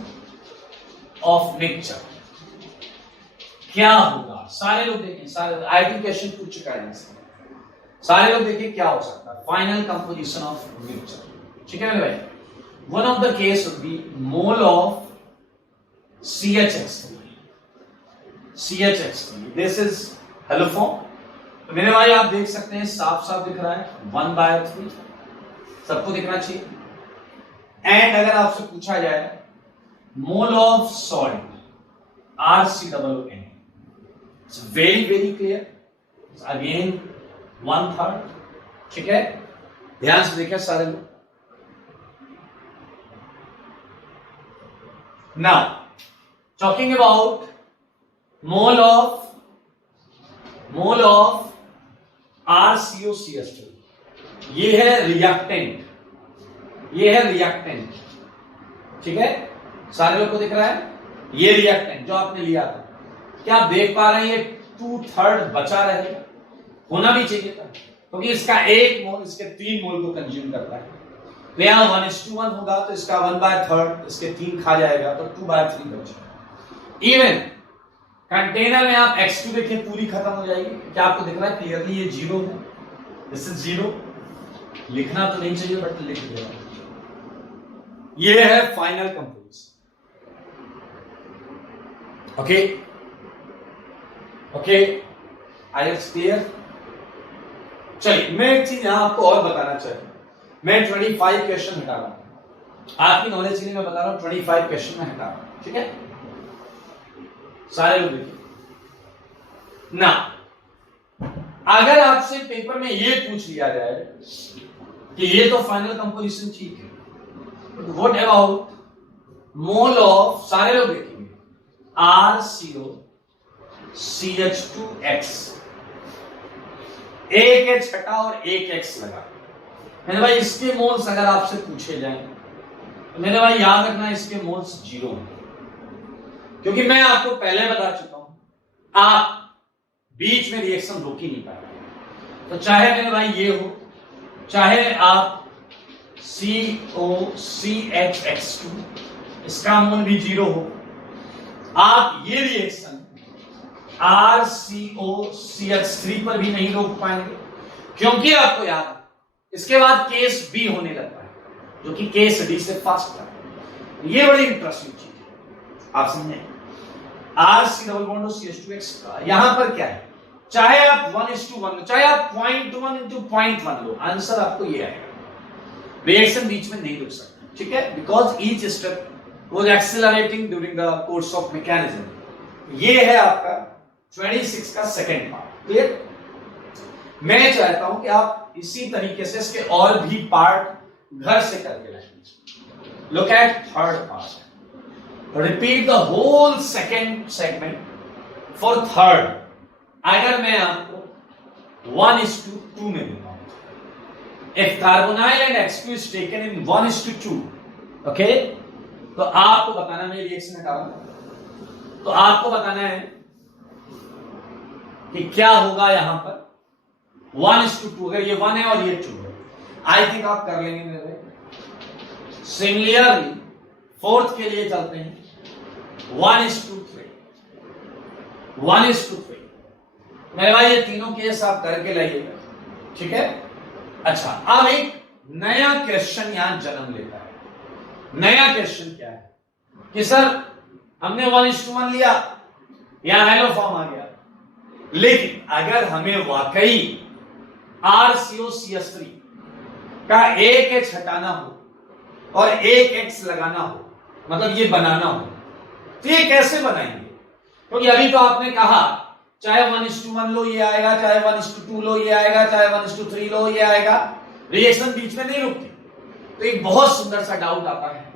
of mixture क्या होगा? सारे लोग देखें, सारे आईटी क्वेश्चन पूछ चुका है, सारे लोग देखें क्या हो सकता है फाइनल कंपोजिशन ऑफ मिक्सचर, ठीक है भाई। One of the case would be mole of CHX3, this is hello form. तो मेरे भाई आप देख सकते हैं, साफ साफ दिख रहा है 1/3, सबको दिखना चाहिए। एंड अगर आपसे पूछा जाए mole of salt RCOONA, it's very very clear, again 1/3, ठीक है। ध्यान से देखिए सारे लोग। Now talking about mole of RCOCH2, ये है रिएक्टेंट, ठीक है, सारे लोग को दिख रहा है, ये रिएक्टेंट जो आपने लिया था, क्या आप देख पा रहे हैं ये 2/3 बचा रहेगा, होना भी चाहिए था, क्योंकि इसका 1 मोल इसके 3 मोल को कंज्यूम करता है, तो यहां 1:1 होगा तो इसका 1/3 इसके 3 खा जाएगा, तो 2/3 बचेगा। इवन कंटेनर में आप X2 देखिए पूरी खत्म हो जाएगी, क्या आपको दिख रहा है क्लियरली ये 0 है, दिस इज 0, लिखना तो नहीं चाहिए बट लिख दिया, ये है final composition, okay, I it's clear. चलिए मैं एक चीज यहां आपको और बताना चाहिए, मैं 25 क्वेश्चन हटा रहा हूं, आपकी नॉलेज के लिए मैं बता रहा हूं, 25 क्वेश्चन में हटा रहा हूं, ठीक है, सारे लोग देखिए ना। अगर आपसे पेपर में ये पूछ लिया जाए कि ये तो फाइनल कंपोजिशन ठीक है, but what about mole of, सारे लोग देखेंगे, RCOCH2X, एक H हटा और एक X लगा, मेरे भाई इसके मोल्स अगर आपसे पूछे जाएं तो मेरे भाई याद रखना इसके मोल्स 0 हैं, क्योंकि मैं आपको पहले बता चुका हूं आप बीच में रिएक्शन रोक ही नहीं पाएंगे, तो चाहे मेरे भाई ये हो, चाहे आप COCHX2 इसका मोल भी 0 हो, आप ये रिएक्शन RCOCH3 पर भी नहीं रोक पाएंगे, क्योंकि आपको याद है इसके बाद केस B होने लगता है, जो कि केस D से फास्ट है। ये बड़ी इंटरेस्टिंग चीज है, आप समझे। RC डबल बॉन्ड और CH2X का यहां पर क्या है, चाहे आप 1:1 लो, चाहे आप 0.1 into 0.1 लो, आंसर आपको ये आएगा। रिएक्शन बीच में नहीं रुक सकता, ठीक है, because each step was accelerating during the course of mechanism. ये है आपका 26 का सेकंड पार्ट, क्लियर। मैं चाहता हूं कि आप इसी तरीके से इसके और भी पार्ट घर से करके लाएंगे। Look at third part, repeat the whole second segment for third. अगर मैं आपको 1:2 में देता हूं, if carbonyl and X2 is taken in 1:2, okay, तो आपको बताना, मैं रिएक्शन हटा रहा हूं, तो आपको बताना है कि क्या होगा यहां पर 1:2। अगर ये 1 है और ये 2 है, आई थिंक आप कर लेंगे मेरे भाई। सिमिलरली फोर्थ के लिए चलते हैं, 1:3, 1:3। मेरे भाई ये तीनों केस आप करके लाइएगा, ठीक है। अच्छा, अब एक नया क्वेश्चन यहां जन्म लेता है। नया क्वेश्चन क्या है कि सर हमने 1:1 लिया, यहां हेलो फॉर्म आ गया, लेकिन अगर हमें वाकई RCOCH3 का एक H हटाना हो और एक X लगाना हो, मतलब ये बनाना हो, तो ये कैसे बनाएंगे? क्योंकि अभी तो आपने कहा चाहे 1:1 लो ये आएगा, चाहे 1:2 लो ये आएगा, चाहे 1:3 लो ये आएगा, रिएक्शन बीच में नहीं रुकती। तो एक बहुत सुंदर सा डाउट आता है,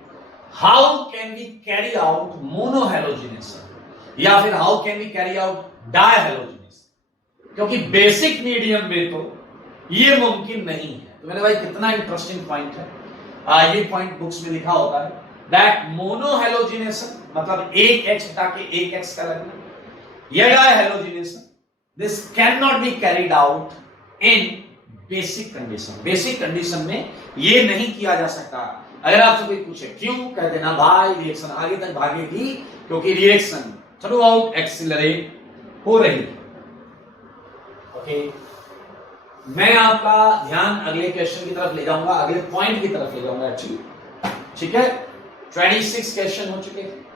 how can we carry out monohalogenation या फिर how can we carry out dihalogenation, क्योंकि बेसिक मीडियम में तो ये मुमकिन नहीं है। तो मेरे भाई कितना इंटरेस्टिंग पॉइंट है, ये पॉइंट बुक्स में लिखा होता है दैट मोनोहैलोजिनेशन मतलब एक H हटा के एक X का लगना, या dihalogenation, this can not be carried out in basic condition. Basic condition में ये नहीं किया जा सकता। अगर आपसे कोई पूछे क्यों, कह देना भाई रिएक्शन आगे तक भागेगी क्योंकि रिएक्शन थ्रू आउट एक्सिलरेट हो रही है। ओके, मैं आपका ध्यान अगले क्वेश्चन की तरफ ले जाऊंगा, अगले पॉइंट की तरफ ले जाऊंगा एक्चुअली, ठीक है। 26 क्वेश्चन हो चुके हैं।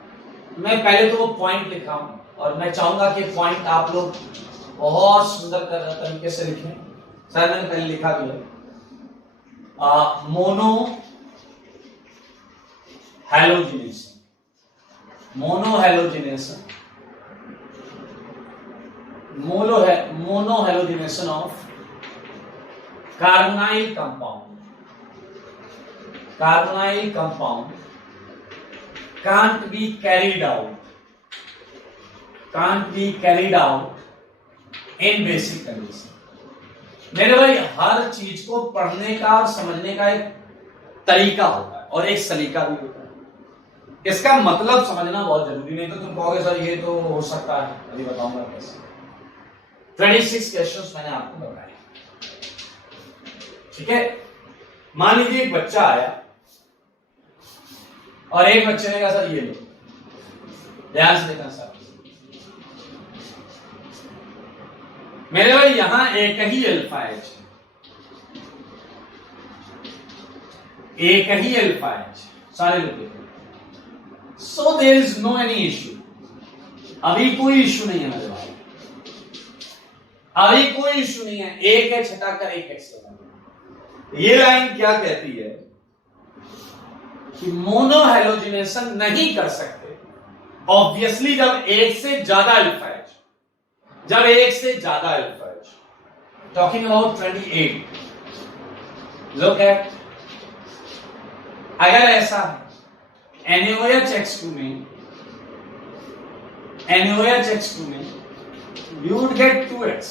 मैं पहले तो वो पॉइंट लिखा हूं और मैं चाहूंगा कि पॉइंट आप लोग बहुत सुंदर तरीके से लिखें। शायद मैंने पहले लिखा भी है, mono halogenation, monohalogenation of carbonyl compound can't be carried out in basic condition। मेरे भाई हर चीज को पढ़ने का और समझने का एक तरीका होता है और एक सलीका भी होता है। इसका मतलब समझना बहुत जरूरी, नहीं तो तुम कहोगे सर ये तो हो सकता है, अभी बताऊंगा कैसे। 26 क्वेश्चंस मैंने आपको बताए, ठीक है। मान लीजिए एक बच्चा आया और एक बच्चे ने कहा सर ये लो, ध्यान से देखना सर, मेरे भाई यहां एक ही अल्फा एच, सारे लोग देखो, so there is no any issue. अभी कोई इश्यू नहीं है मेरे भाई, अभी कोई इश्यू नहीं है। एक एच हटाकर एक एक्स लगाना। ये लाइन क्या कहती है कि मोनोहैलोजिनेशन नहीं कर सकते ऑब्वियसली जब एक से ज्यादा alpha H, talking about 28। Look at, अगर ऐसा है NaOH X2 में you would get 2x,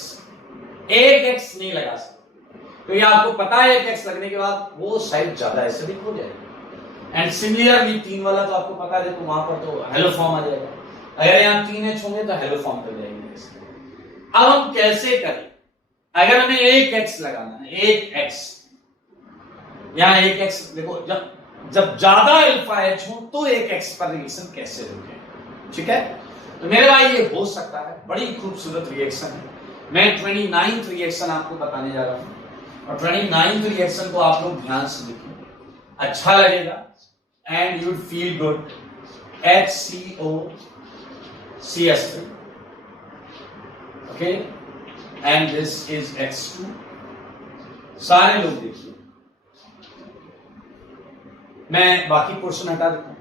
एक x नहीं लगा सकते, तो ये आपको पता है एक x लगने के बाद वो साइड ज्यादा एसिडिक हो जाएगी। एंड सिमिलरली 3 वाला तो आपको पता है, देखो वहां पर तो हेलो फॉर्म आ जाएगा, अगर यहाँ 3H होंगे तो हेलो फॉर्म कर जाएंगे। अब हम कैसे करें? अगर हमें एक x लगाना है, एक x, यहाँ एक x, देखो जब ज्यादा अल्फा H हो तो एक x पर रिएक्शन कैसे रुके, ठीक है। तो मेरे भाई ये हो सकता है, बड़ी खूबसूरत रिएक्शन है। मैं 29th रिएक्शन आपको बताने जा रहा हूं और 29th रिएक्शन को आप लोग ध्यान से देखिए, अच्छा लगेगा and you'd feel good. HCO CS3. Okay, and this is X2. सारे लोग देखिए, मैं बाकी पोर्शन हटा देता हूं,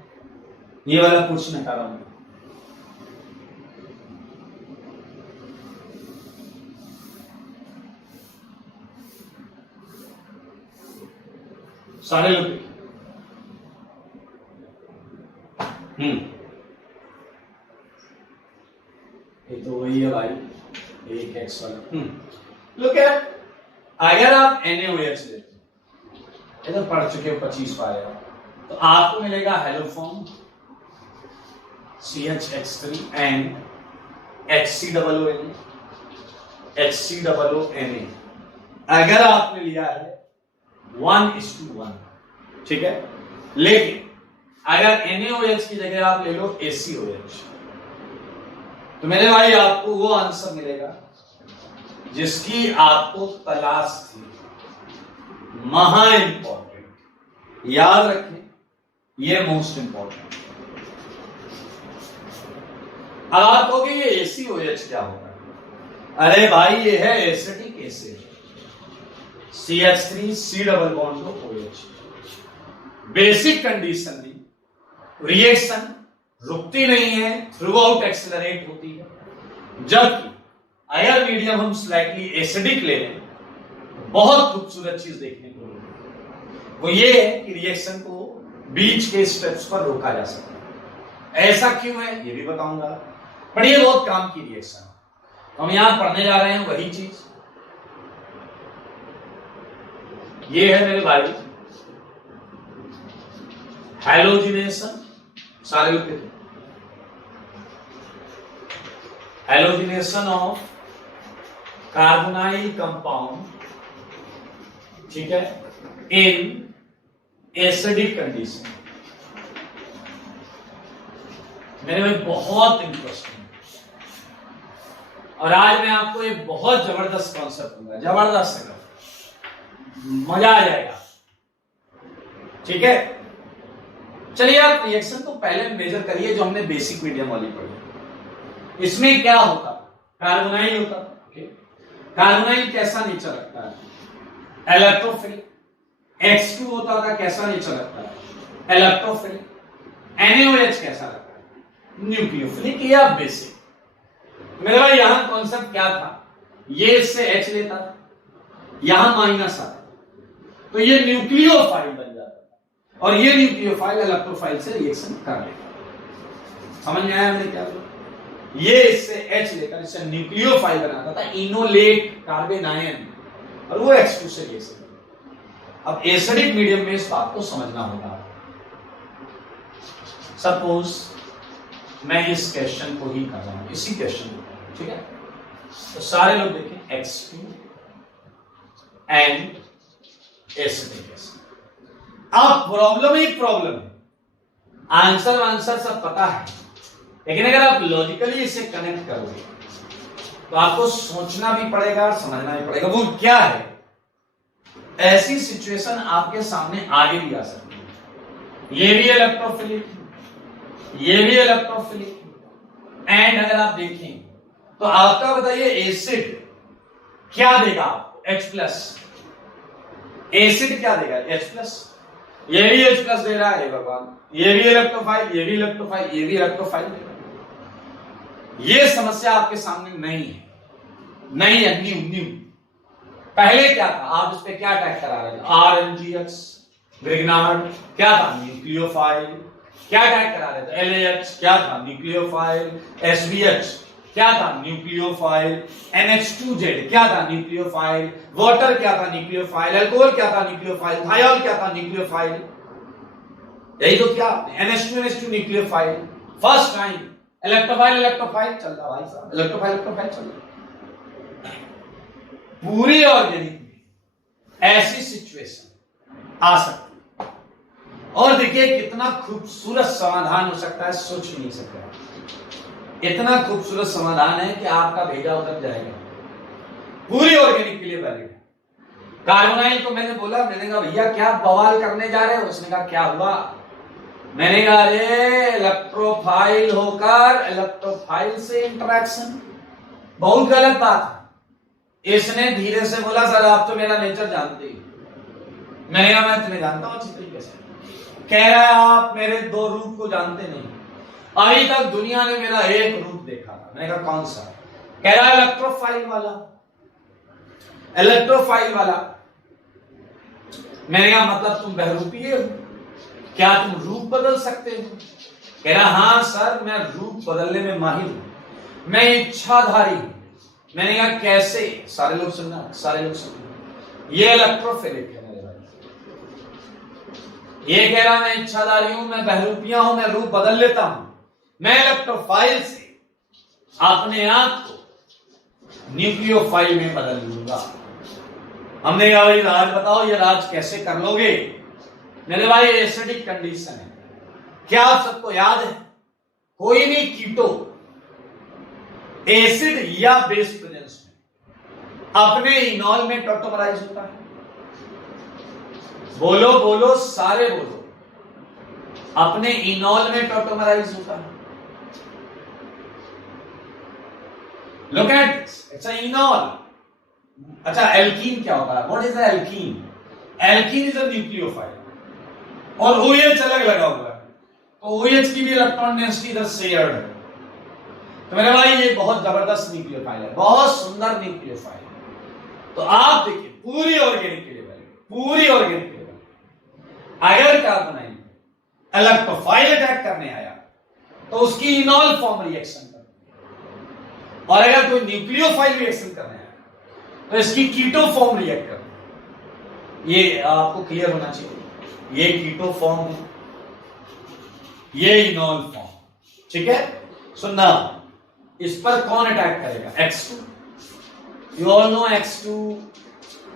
ये वाला पोर्शन हटा रहा हूं। सारे लोग देखिए। ये तो वही है भाई, एक एक्स वाला। लुक एट, अगर आप NaOH लेते इधर पढ़ चुके हो 25 पाएगा, तो आपको मिलेगा haloform CH3 and HCOONA। HCOONA अगर आपने लिया है 1:1, ठीक है, लेकिन अगर NaOH की जगह आप ले लो ACOH, तो मेरे भाई आपको वो आंसर मिलेगा जिसकी आपको तलाश थी। महा इंपॉर्टेंट, याद रखें, ये मोस्ट इंपॉर्टेंट। अब आप कहोगे ये ACOH क्या होता है? अरे भाई ये है acetic acid, CH3 C double bond OH। Basic condition में रिएक्शन रुकती नहीं है, थ्रू आउट एक्सेलरेट होती है। जबकि अगर मीडियम हम स्लाइटली एसिडिक ले लें, बहुत खूबसूरत चीज देखने को मिलेगी, वो ये है कि रिएक्शन को बीच के स्टेप्स पर रोका जा सकता है। ऐसा क्यों है ये भी बताऊंगा, पर ये बहुत काम की रिएक्शन है। हम यहां पढ़ने जा रहे हैं वही चीज। ये है मेरे भाई हैलोजिनेशन, सारे लोग देखो, हैलोजिनेशन ऑफ कार्बोनाइल कंपाउंड, ठीक है, इन एसिडिक कंडीशन। मेरे भाई बहुत इंटरेस्टिंग, और आज मैं आपको एक बहुत जबरदस्त कॉन्सेप्ट दूंगा, जबरदस्त, मजा आ जाएगा, ठीक है। चलिए आप रिएक्शन तो पहले मेजर करिए जो हमने बेसिक मीडियम वाली पढ़ी। इसमें क्या होता, कार्बोनाइल होता, कार्बोनाइल कैसा नेचर रखता है? इलेक्ट्रोफिलिक। X2 होता था, कैसा नेचर रखता है? इलेक्ट्रोफिलिक। NaOH कैसा रखता है? न्यूक्लियोफिलिक या बेसिक। मेरे भाई यहां कॉन्सेप्ट क्या था, ये इससे H लेता था, यहां माइनस आता, तो ये न्यूक्लियोफाइल बन जाता था, और ये न्यूक्लियोफाइल इलेक्ट्रोफाइल से रिएक्शन कर लेता। समझ में आया मैंने क्या बोला? ये इससे H लेकर इससे न्यूक्लियोफाइल बनाता था, इनोलेट कार्बन आयन, और वो X2 से रिएक्शन। अब एसिडिक मीडियम में इस बात को समझना होगा। सपोज मैं इस क्वेश्चन को ही कर रहा हूं, इसी क्वेश्चन को, ठीक है, तो सारे लोग देखें X2 एंड एसिडिक एसिड। अब प्रॉब्लम ही प्रॉब्लम है, आंसर सब पता है, लेकिन अगर आप लॉजिकली इसे कनेक्ट करोगे तो आपको सोचना भी पड़ेगा, समझना भी पड़ेगा। वो क्या है? ऐसी सिचुएशन आपके सामने आगे भी आ सकती है, ये भी इलेक्ट्रोफिलिक, ये भी इलेक्ट्रोफिलिक, एंड अगर आप देखें तो आपका बताइए एसिड क्या देगा आपको? H+। एसिड क्या देगा? H+। ये भी H+ दे रहा है भगवान, ये भी इलेक्ट्रोफाइल, ये भी इलेक्ट्रोफाइल, ये भी इलेक्ट्रोफाइल दे रहा है। ये समस्या आपके सामने नहीं है, नहीं है, न्यू। पहले क्या था, आप इस पे क्या अटैक करा रहे थे? RNGX, ग्रिग्नार्ड क्या था? न्यूक्लियोफाइल। क्या अटैक करा रहे थे? LAH क्या था? न्यूक्लियोफाइल। SVH क्या था? न्यूक्लियोफाइल। NH2Z क्या था? न्यूक्लियोफाइल। वाटर क्या था? न्यूक्लियोफाइल। अल्कोहल क्या था? न्यूक्लियोफाइल। थायोल क्या था? न्यूक्लियोफाइल। यही तो क्या, NH2 nucleophile. First time electrophile चलता भाई साहब, इलेक्ट्रोफाइल चलता। पूरी ऑर्गेनिक में ऐसी सिचुएशन आ सकती है, और देखिए कितना खूबसूरत समाधान हो सकता है, सोच नहीं सकता। इतना खूबसूरत समाधान है कि आपका भेजा उतर जाएगा, पूरी ऑर्गेनिक के लिए वैलिड है। कार्बोनाइल को मैंने बोला, मैंने कहा भैया क्या बवाल करने जा रहे हो? उसने कहा क्या हुआ? मैंने कहा अरे इलेक्ट्रोफाइल होकर इलेक्ट्रोफाइल से इंटरेक्शन, बहुत गलत बात है। इसने धीरे से बोला सर आप तो मेरा नेचर जानते ही। मैंने कहा मैं तुम्हें जानता हूं अच्छी तरीके से। कह रहा है आप मेरे दो रूप को जानते नहीं, अभी तक दुनिया ने मेरा एक रूप देखा था। मैंने कहा कौन सा? कह रहा है इलेक्ट्रोफाइल वाला, इलेक्ट्रोफाइल वाला। मैंने कहा मतलब तुम बहरूपीय हो, क्या तुम रूप बदल सकते हो? कह रहा हाँ सर मैं रूप बदलने में माहिर हूं, मैं इच्छाधारी हूं। मैंने कहा कैसे? सारे लोग सुनना, सारे लोग सुनना। ये इलेक्ट्रोफिलिक है मेरे भाई। ये कह रहा मैं इच्छाधारी हूं, मैं बहरूपिया हूं, मैं रूप बदल लेता हूं। मैं इलेक्ट्रोफाइल से अपने आप को न्यूक्लियोफाइल में बदल लूंगा। हमने कहा भाई राज बताओ, ये राज कैसे कर लोगे? मेरे भाई एसिडिक कंडीशन है। क्या आप सबको याद है कोई भी कीटो एसिड या बेस प्रेजेंस में अपने इनॉल में टॉटोमराइज होता है? बोलो बोलो, सारे बोलो। अपने इनॉल में टॉटोमराइज होता है। Look at this, it's a इनॉल। अच्छा एल्कीन क्या होता है? What is the alkene? Alkene is a nucleophile और OH अलग लगा हुआ है, तो OH की भी इलेक्ट्रॉन डेंसिटी इधर शेयर्ड है। तो मेरे भाई ये बहुत जबरदस्त न्यूक्लियोफाइल है, बहुत सुंदर न्यूक्लियोफाइल है। तो आप देखिए पूरी ऑर्गेनिक लेवल, पूरी ऑर्गेनिक लेवल अगर कार्बन इलेक्ट्रोफाइल अटैक करने आया तो उसकी इनॉल फॉर्म रिएक्शन करती, और अगर कोई न्यूक्लियोफाइल रिएक्शन करने आया तो इसकी कीटो फॉर्म रिएक्ट करती। ये आपको क्लियर होना चाहिए। ये कीटो फॉर्म है, ये इनॉल फॉर्म, ठीक है? सुनना, इस पर कौन अटैक करेगा? X2। You all know X2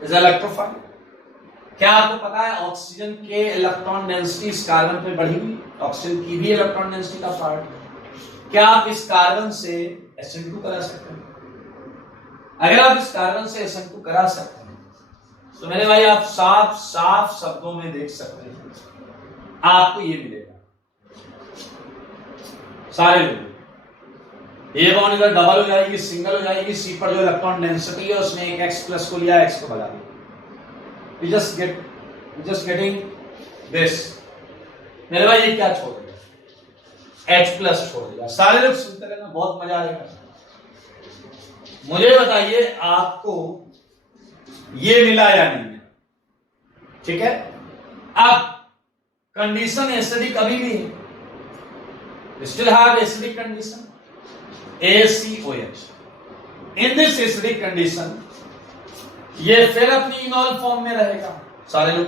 is electrophile. क्या आपको पता है ऑक्सीजन के इलेक्ट्रॉन डेंसिटी इस कार्बन पे बढ़ी हुई? ऑक्सीजन की भी इलेक्ट्रॉन डेंसिटी का पार्ट है। क्या आप इस कार्बन से SN2 करा सकते हैं? अगर आप इस कार्बन से SN2 करा सकते हैं तो मेरे भाई आप साफ साफ शब्दों में देख सकते हैं आपको ये मिलेगा। सारे लोग ये बॉन्ड इधर डबल हो जाएगी, सिंगल हो जाएगी। सी पर जो इलेक्ट्रॉन डेंसिटी है उसने एक X प्लस को लिया, X को बढ़ा दिया। We just getting this। मेरे भाई ये क्या छोड़ देगा? H प्लस छोड़ देगा। सारे लोग सुनते रहना, बहुत मजा आएगा। मुझे बताइए आपको ये मिला या नहीं? ठीक है? अब कंडीशन एसिडिक अभी भी है, still have acidic condition ACOH। In this acidic condition ये फिर अपनी इनॉल फॉर्म में रहेगा। सारे लोग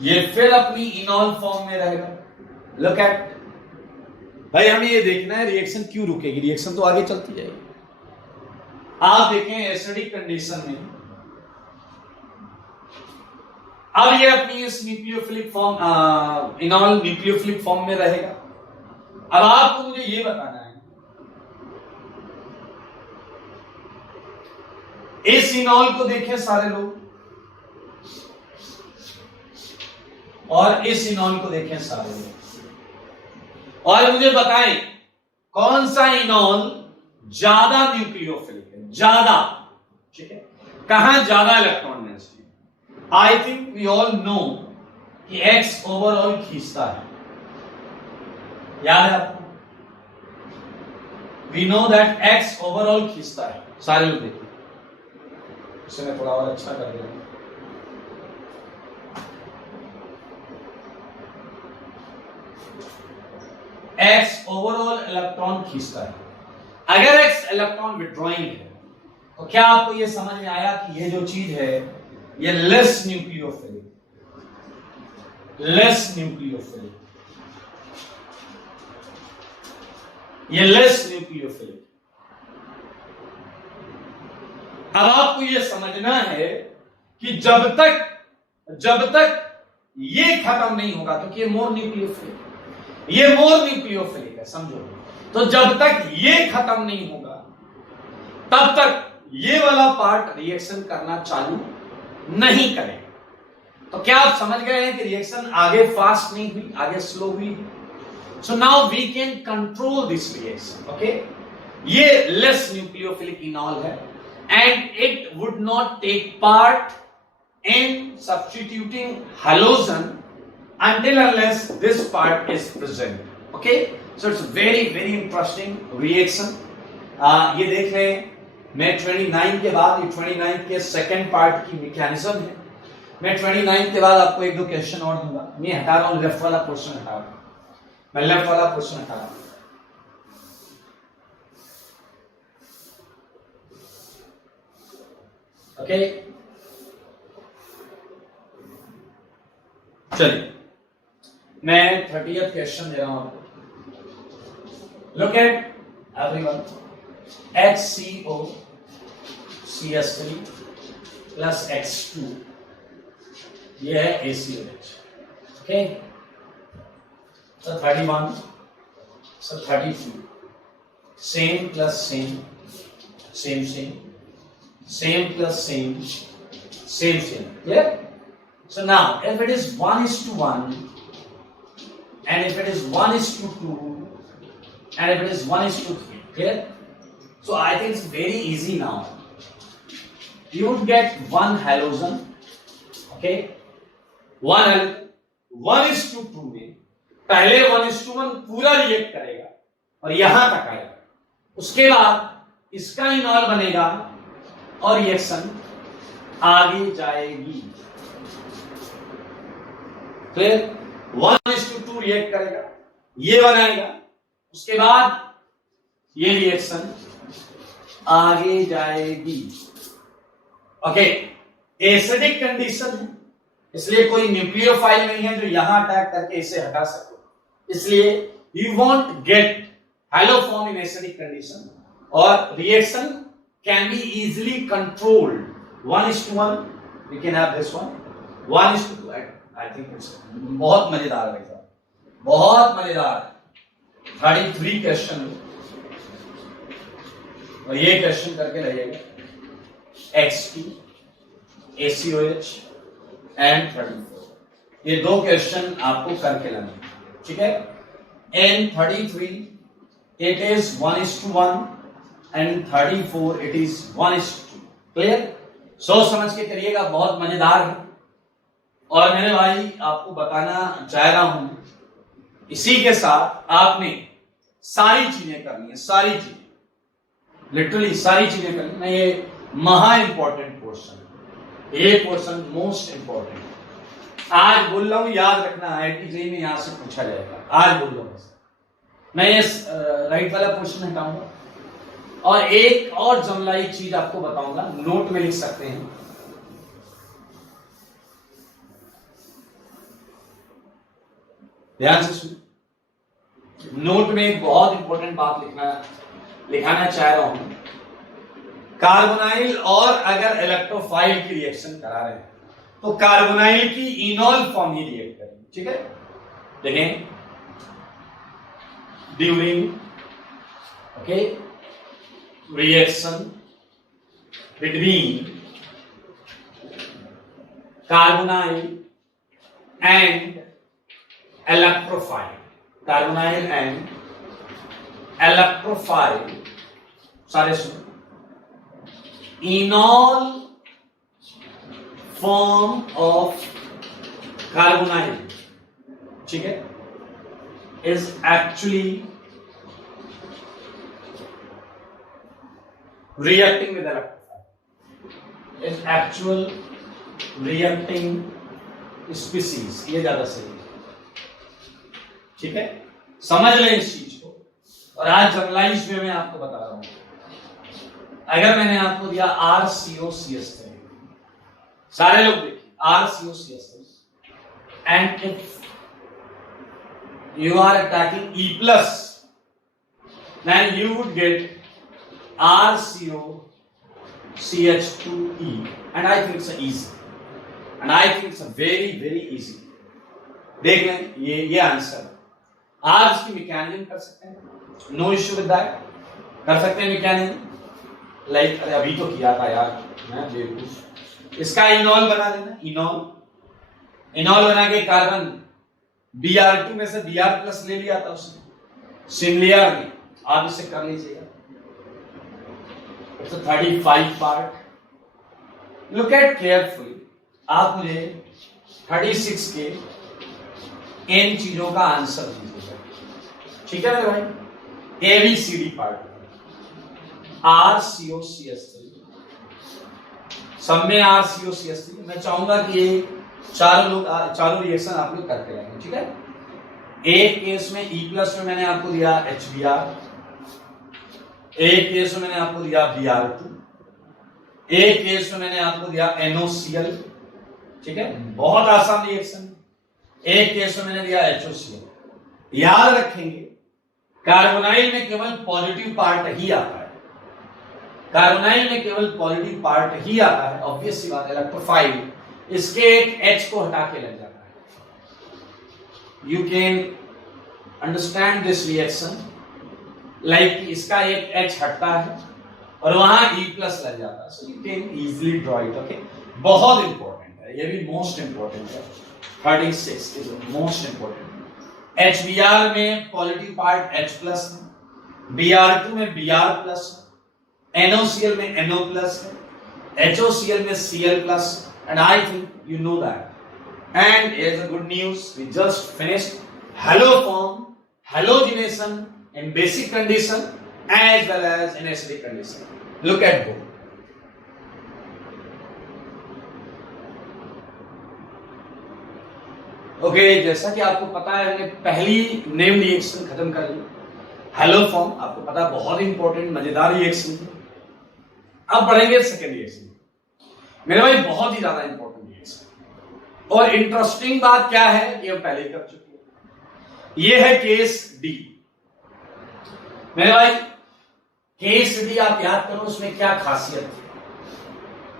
ये फिर अपनी इनॉल फॉर्म में रहेगा। लुक एट भाई, हमें ये देखना है रिएक्शन क्यों रुकेगी। रिएक्शन तो आगे चलती जाएगी। आप देखें एसिडिक कंडीशन में अब ये अपनी इस न्यूक्लियोफिलिक फॉर्म इनॉल न्यूक्लियोफिलिक फॉर्म में रहेगा। अब आपको मुझे ये बताना है इस इनॉल को देखें सारे लोग, और इस इनॉल को देखें सारे लोग, और मुझे बताएं कौन सा इनॉल ज्यादा न्यूक्लियोफिलिक है? ज्यादा, ठीक है? कहां ज्यादा electron density? I think we all know कि X ओवरऑल खींचता है। याद है आपको? We know that X overall खींचता है। सारे लोग देखिए, इसे मैं थोड़ा और अच्छा कर दूंगा। X ओवरऑल इलेक्ट्रॉन खींचता है। अगर X इलेक्ट्रॉन विड्रॉइंग है तो क्या आपको यह समझ में आया कि ये जो चीज है ये लेस न्यूक्लियोफिलिक, लेस न्यूक्लियोफिलिक, ये लेस न्यूक्लियोफिलिक। अब आपको यह समझना है कि जब तक ये खत्म नहीं होगा, क्योंकि ये मोर न्यूक्लियोफिलिक, ये मोर न्यूक्लियोफिलिक है, समझो। तो जब तक ये खत्म नहीं होगा तब तक ये वाला पार्ट रिएक्शन करना चालू नहीं करेगा। तो क्या आप समझ गए हैं कि रिएक्शन आगे फास्ट नहीं हुई, आगे स्लो हुई? So now we can control this reaction. Okay, ये लेस न्यूक्लियोफिलिक इनॉल है and it would not take part in substituting halogen until unless this part is present. Okay, so it's very very interesting reaction. ये देख रहे हैं, मैं 29 के बाद, ये 29 के सेकंड पार्ट की मैकेनिज्म है. मैं 29 के बाद आपको एक दो क्वेश्चन और दूंगा. मैं हटा रहा हूं लेफ्ट वाला पोर्शन, हटा रहा हूं मैं लेफ्ट वाला पोर्शन हटा रहा हूं. ओके, चलिए मैं 30th क्वेश्चन दे रहा हूं आपको. Look at everyone, HCO CS3 plus X2, ये है ACOH. Okay, so 31, so 32, same plus same, same same, same plus same, same same. Clear? So now, if it is 1:1, and if it is 1:2, and if it is 1:3, clear? So I think it's very easy now. You would get one halogen, okay? One halogen, 1:2 में पहले 1:1 पूरा react करेगा और यहां तक आएगा. उसके बाद इसका इनॉल बनेगा और रिएक्शन आगे जाएगी. फिर 1:2 रिएक्ट करेगा, ये बनाएगा, उसके बाद ये रिएक्शन आगे जाएगी. ओके, एसिडिक कंडीशन है, इसलिए कोई न्यूक्लियोफाइल नहीं है जो यहां अटैक करके इसे हटा सके. इसलिए you won't get haloform in acidic condition, और reaction can be easily controlled. 1:1 we can have this one, 1:2. I think it's बहुत मजेदार है साहब, बहुत मजेदार है. 33 क्वेश्चन और ये क्वेश्चन करके रहिएगा. X2 ACOH एंड 34, ये दो क्वेश्चन आपको करके लाने, ठीक है. In 33 it is 1:1 and 34 it is 1:2. Clear? सोच समझ के करिएगा, बहुत मजेदार है. और मेरे भाई आपको बताना चाह रहा हूं, इसी के साथ आपने सारी चीजें करनी है, सारी चीजें, लिटरली सारी चीजें करनी है. ये महा इंपॉर्टेंट पोर्शन, ये पोर्शन मोस्ट इंपॉर्टेंट. आज बोल रहा हूं, याद रखना, IIT JEE में यहां से पूछा जाएगा. आज बोल रहा हूं, मैं ये राइट वाला पोर्शन हटाऊंगा और एक और जमलाई चीज आपको बताऊंगा, नोट में लिख सकते हैं. ध्यान से सुनिए, नोट में एक बहुत इंपॉर्टेंट बात लिखाना चाह रहा हूं. कार्बोनाइल और अगर इलेक्ट्रोफाइल की रिएक्शन करा रहे हैं तो कार्बोनाइल की इनॉल फॉर्म ही रिएक्ट करेंगे. ठीक है, देखें, during okay reaction between carbonyl and electrophile, carbonyl and electrophile, सारे सुनो, enol form of carbonyl, ठीक है, is actually reacting with electrophile, is actual reacting species. ये ज्यादा सही है, ठीक है, समझ लें इस चीज को. और आज जनरलाइज वे में आपको बता रहा हूं. अगर मैंने आपको दिया RCOCS3, सारे लोग देखिए, RCOCS3, and if you are attacking E plus, then you would get RCOCH2E, and I think it's easy, and I think it's a very very easy. देख लें, ये आंसर. आप इसकी मैकेनिज्म कर सकते हैं, नो इश्यू विद दैट, कर सकते हैं मैकेनिज्म. लाइक अरे अभी तो किया था यार, मैं बेवकूफ. इसका इनॉल बना देना, इनॉल इनॉल बना के कार्बन Br2 में से Br प्लस ले लिया था उसने, सिमिलरली आप इसे कर लीजिएगा। तो 35 पार्ट। लुक एट केयरफुली, आप मुझे 36 के इन चीजों का आंसर दीजिएगा, ठीक है मेरे भाई। ABCD पार्ट, RCOCH3, सब में RCOCH3। मैं चाहूंगा कि ये चारों रिएक्शन आप लोग करके रहेंगे, ठीक है। एक केस में E प्लस में मैंने आपको दिया HBr, एक केस में मैंने आपको दिया Br2, एक केस में मैंने आपको दिया NOCl, ठीक है, बहुत आसान रिएक्शन। एक केस में मैंने दिया HOCl। याद रखेंगे कार्बोनाइल में केवल पॉजिटिव पार्ट ही आता है, कार्बोनाइल में केवल पॉजिटिव पार्ट ही आता है। ऑब्वियस सी बात है, इलेक्ट्रोफाइल इसके एक H को हटा के लग जाता है। You can understand this reaction like इसका एक H हटता है और वहां E प्लस लग जाता है, so you can easily draw it. Okay, बहुत इंपॉर्टेंट है, ये भी मोस्ट इंपॉर्टेंट है। 36 इज मोस्ट इंपॉर्टेंट। HBr में पॉजिटिव पार्ट H प्लस है, Br2 में Br प्लस है, NOCl में NO प्लस है, HOCl में Cl plus, and I think you know that. And here's the good news, we just finished haloform, halogenation in basic condition as well as in acidic condition. Look at both. Okay, जैसा कि आपको पता है हमने पहली name reaction खत्म कर ली, haloform. आपको पता है बहुत इंपॉर्टेंट मजेदार रिएक्शन है। अब बढ़ेंगे सेकेंड रिएक्शन। मेरे भाई बहुत ही ज्यादा इंपॉर्टेंट रिएक्शन, और इंटरेस्टिंग बात क्या है कि हम पहले कर चुके हैं। ये है केस डी। मेरे भाई केस डी आप याद करो, उसमें क्या खासियत थी,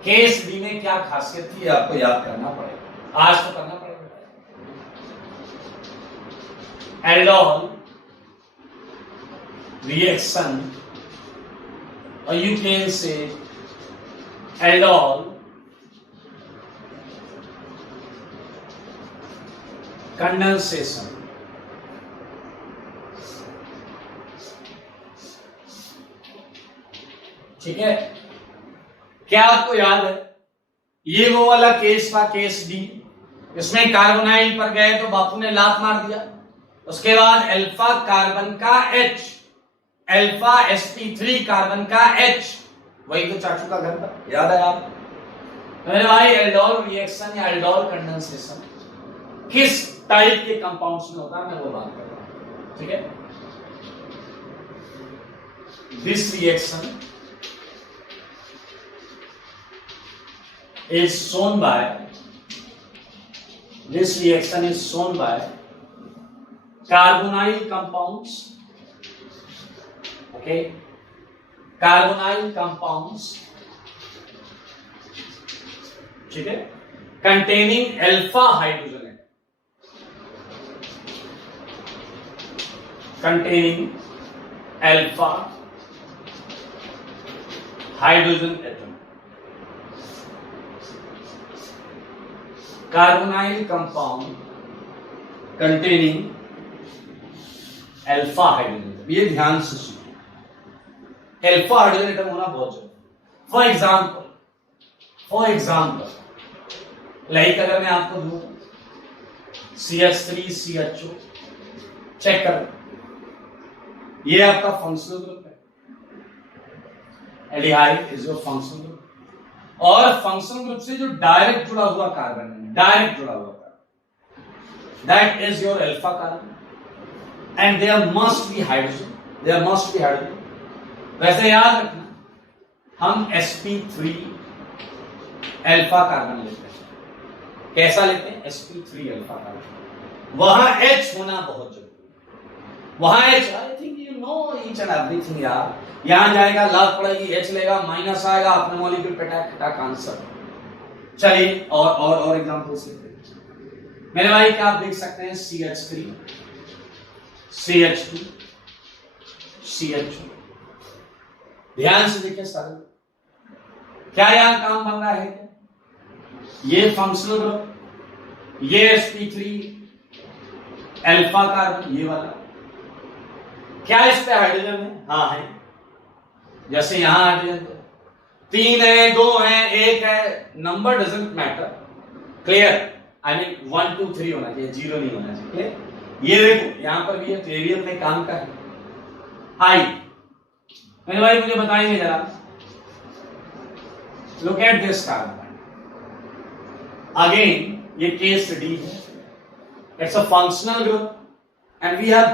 केस डी में क्या खासियत थी आपको याद करना पड़ेगा, आज तो करना पड़ेगा। एल्डोल रिएक्शन, और you can say aldol condensation. ठीक है, क्या आपको याद है ये वो वाला केस था, केस डी। इसमें कार्बोनाइल पर गए तो बापू ने लात मार दिया, उसके बाद अल्फा कार्बन का H, अल्फा sp3 कार्बन का H, वही तो चाचू का घर था, याद है आप मेरे भाई। एल्डोल रिएक्शन या एल्डोल कंडेंसेशन किस टाइप के कंपाउंड्स में होता है, मैं वो बात कर रहा हूं, ठीक है। This reaction is shown by, this reaction is shown by carbonyl compounds, okay, carbonyl compounds, ठीक है, containing alpha hydrogen atom, containing alpha hydrogen atom, carbonyl compound containing alpha hydrogen atom। ये ध्यान से सुनिए, अल्फा हाइड्रोजन एटम होना बहुत जरूरी। For example like अगर मैं आपको दूं CH3CHO, चेक करो, ये आपका फंक्शनल ग्रुप है, aldehyde is your functional group, और फंक्शनल ग्रुप से जो डायरेक्ट जुड़ा हुआ कार्बन है, डायरेक्ट जुड़ा हुआ carbon, that is your alpha carbon, and there must be hydrogen, there must be hydrogen. वैसे याद रखना, हम sp3 अल्फा कार्बन लेते हैं, कैसा लेते हैं, sp3 अल्फा कार्बन, वहां H होना बहुत जरूरी है, वहां H, I think you know each and everything यार। यहां जाएगा, लाभ पड़ेगी, H लेगा, माइनस आएगा, अपने मॉलिक्यूल पे टैक आंसर। चलिए और एग्जांपल्स लेते हैं मेरे भाई। क्या आप देख सकते हैं, CH3 CH2 CH2, ध्यान से देखिए सारे, क्या यहां काम बन रहा है, ये फंक्शनल ग्रुप, ये sp3 अल्फा कार्बन, ये वाला, क्या इस पे हाइड्रोजन है? हाँ है, जैसे यहां हाइड्रोजन 3 है, 2 है, 1 है, number doesn't matter, clear? I mean 1 2 3 होना चाहिए, 0 नहीं होना चाहिए, क्लियर? ये देखो यहां पर भी है, रेडियम में काम का है। आई मेरे भाई मुझे बताएंगे जरा, look at this carbon again, ये केस डी है, it's a functional group and we have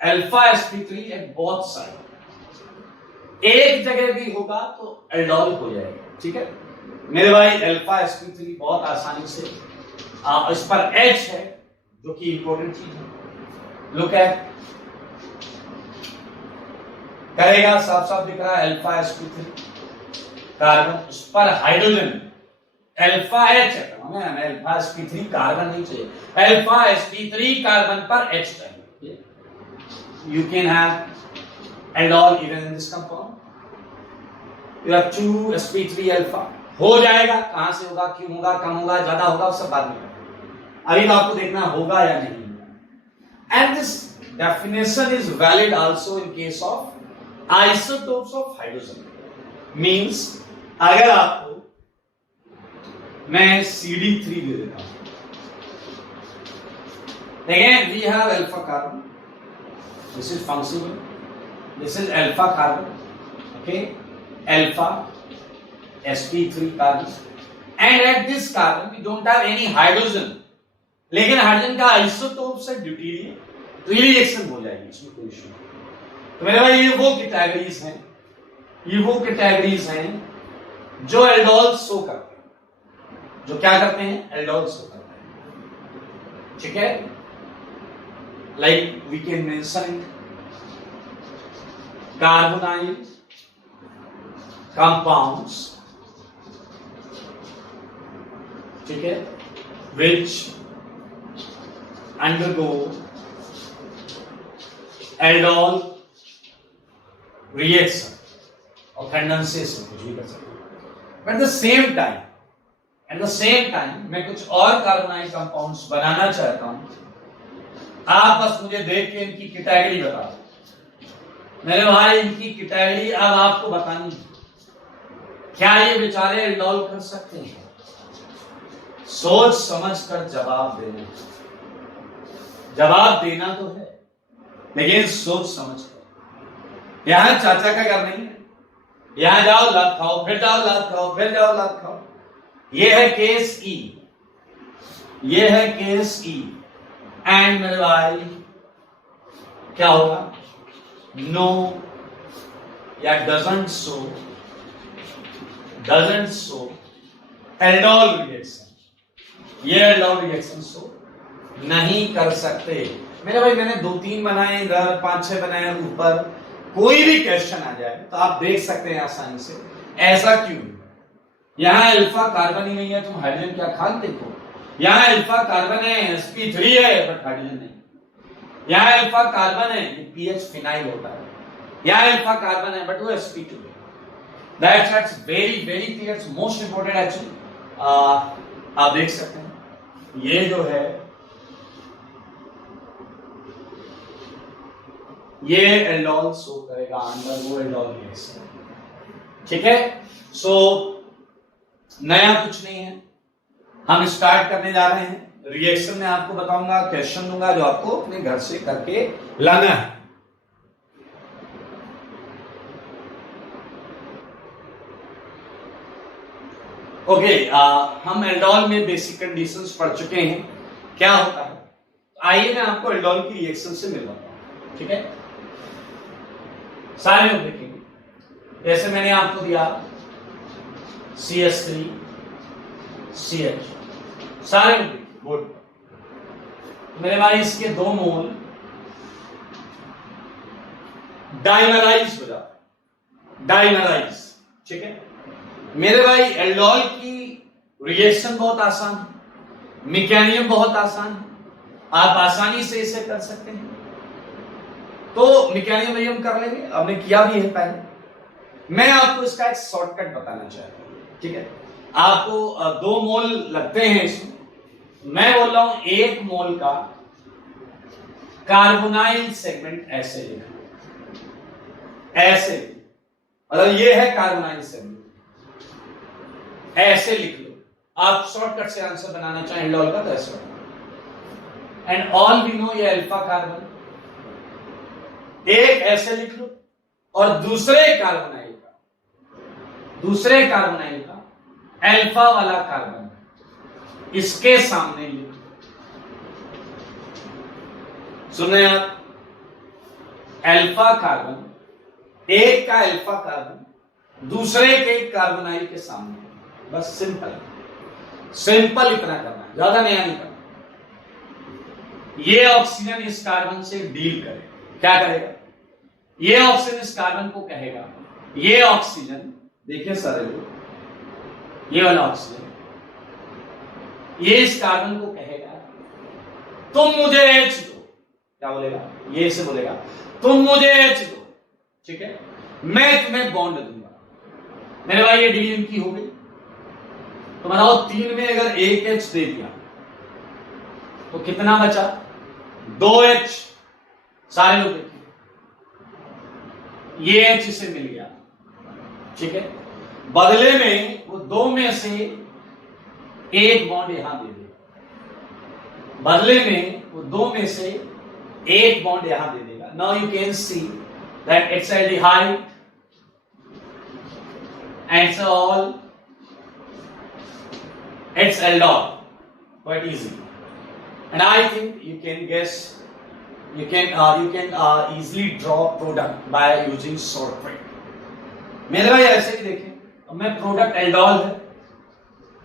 alpha sp3 at both side. एक जगह भी होगा तो एल्डोल हो जाएगा, ठीक है मेरे भाई? अल्फा sp3 बहुत आसानी से इस पर H है जो कि इंपॉर्टेंट चीज है, लुक एट, करेगा, साफ साफ दिख रहा है अल्फा sp3 कार्बन, उस पर हाइड्रोजन अल्फा H है, हमें अल्फा sp3 कार्बन नहीं चाहिए, अल्फा sp3 कार्बन पर H चाहिए। You can have aldol even in this compound. You have 2 sp3 alpha, हो जाएगा, कहां से होगा, क्यों होगा, कम होगा, ज्यादा होगा, सब बाद में, अभी तो आपको देखना होगा या नहीं। And this definition is valid also in case of isotopes of hydrogen. Means अगर आपको मैं CD3 दे देता हूं, again we have alpha carbon, this is functional, this is alpha carbon, okay, alpha sp3 carbon, and at this carbon we don't have any hydrogen, लेकिन hydrogen का isotope से deuterium, तो ये रिएक्शन हो जाएगी, इसमें कोई इशू नहीं। तो मेरे भाई ये वो कैटेगरीज हैं, ये वो कैटेगरीज हैं जो एल्डोल शो करते हैं, जो क्या करते हैं, एल्डोल शो करते हैं, ठीक है? Like we can mention carbonyl compounds, ठीक है, which undergo aldol reaction or condensation, कुछ भी कर सकते हैं। But at the same time मैं कुछ और कार्बोनाइल कंपाउंड्स बनाना चाहता हूं, आप बस मुझे देख के इनकी कैटेगरी बता दो मेरे भाई, इनकी कैटेगरी अब आपको बतानी है। क्या ये बेचारे एल्डोल कर सकते हैं? सोच समझ कर जवाब देना तो है, लेकिन सोच समझ कर। यहां चाचा का घर नहीं है, यहां जाओ लात खाओ, फिर जाओ लात खाओ, फिर जाओ लात खाओ। ये है केस ई, ये है केस ई, एंड मेरे भाई क्या होगा, नो या डजंट शो एल्डोल रिएक्शन, ये एल्डोल रिएक्शन शो नहीं कर सकते मेरे भाई। मैंने 2-3 बनाए इधर, 5-6 बनाए ऊपर, कोई भी क्वेश्चन आ जाए तो आप देख सकते हैं आसानी से, ऐसा क्यों? यहां अल्फा कार्बन ही नहीं है, तुम हाइड्रोजन क्या खान देखो, यहां अल्फा कार्बन है, sp3 है बट हाइड्रोजन नहीं, यहां अल्फा कार्बन है, ये पीएच फिनाइल होता है, यहां अल्फा कार्बन है बट वो sp2 है। That's very very clear, it's most important actually. आप देख सकते हैं ये जो है, ये एल्डोल शो करेगा अंदर, वो एल्डोल रिएक्शन, ठीक है? सो नया कुछ नहीं है, हम स्टार्ट करने जा रहे हैं। रिएक्शन में आपको बताऊंगा, क्वेश्चन दूंगा जो आपको अपने घर से करके लाना है। ओके, हम एल्डोल में बेसिक कंडीशंस पढ़ चुके हैं, क्या होता है। आइए मैं आपको एल्डोल की रिएक्शन से मिलवाता हूं, ठीक है? सारे लोग देखेंगे, जैसे मैंने आपको दिया CH3 CH, सारे लोग बोर्ड पर, मेरे भाई इसके 2 मोल डाइमराइज हो जाता है, डाइमराइज, ठीक है मेरे भाई। एल्डोल की रिएक्शन बहुत आसान है, मैकेनिज्म बहुत आसान है, आप आसानी से इसे कर सकते हैं। तो मैकेनिज्म हम कर लेंगे, हमने किया भी है पहले। मैं आपको इसका एक शॉर्टकट बताना चाहता हूं, ठीक है? आपको 2 मोल लगते हैं इसमें, मैं बोल रहा हूं 1 मोल का कार्बोनाइल सेगमेंट ऐसे लिखो, ऐसे मतलब ये है कार्बोनाइल सेगमेंट, ऐसे लिख लो। आप शॉर्टकट से आंसर बनाना चाहें एल्डोल का तो ऐसे, एंड ऑल वी नो ये अल्फा कार्बन, एक ऐसे लिख लो और दूसरे कार्बोनाइल का अल्फा वाला कार्बन इसके सामने लिख, सुने आप, अल्फा कार्बन, एक का अल्फा कार्बन दूसरे के कार्बोनाइल के सामने, बस सिंपल सिंपल इतना करना है, ज्यादा नहीं करना। ये ऑक्सीजन इस कार्बन से डील करे, क्या करेगा, ये ऑक्सीजन इस कार्बन को कहेगा, ये ऑक्सीजन देखिए सारे लोग, ये वाला ऑक्सीजन ये इस कार्बन को कहेगा तुम मुझे H दो, क्या बोलेगा, ये से बोलेगा तुम मुझे H दो, ठीक है, मैं तुम्हें बॉन्ड दूंगा। मेरे भाई ये डील इनकी हो गई। तो बताओ 3 में अगर 1 H दे दिया तो कितना बचा, 2 H, सारे लोग देखिए, ये H इसे मिल गया, ठीक है, बदले में वो 2 में से 1 बॉन्ड यहां दे देगा, बदले में वो 2 में से 1 बॉन्ड यहां दे देगा। Now you can see that it's aldehyde and it's all it's aldol, quite easy, and I think you can guess, you can easily draw product by using short trick. मेरे भाई ऐसे ही देखें, तो मैं प्रोडक्ट एल्डोल है,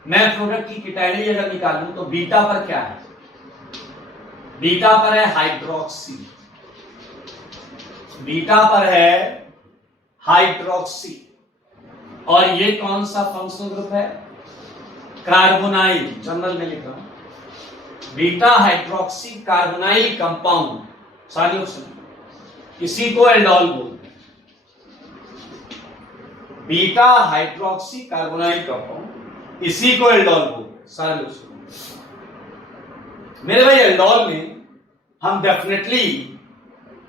मैं product की category अगर निकालूं तो बीटा पर क्या है, बीटा पर है हाइड्रोक्सी, बीटा पर है हाइड्रोक्सी, और ये कौन सा फंक्शनल ग्रुप है, कार्बोनाइल, जनरल में लिख रहा हूं, बीटा हाइड्रोक्सी कार्बोनाइल कंपाउंड, सारे लोग सुनिए, इसी को एल्डोल बोलते हैं, बीटा हाइड्रोक्सी कार्बोनाइल कंपाउंड, इसी को एल्डोल बोलते हैं, सारे लोग सुनिए। मेरे भाई एल्डोल में हम डेफिनेटली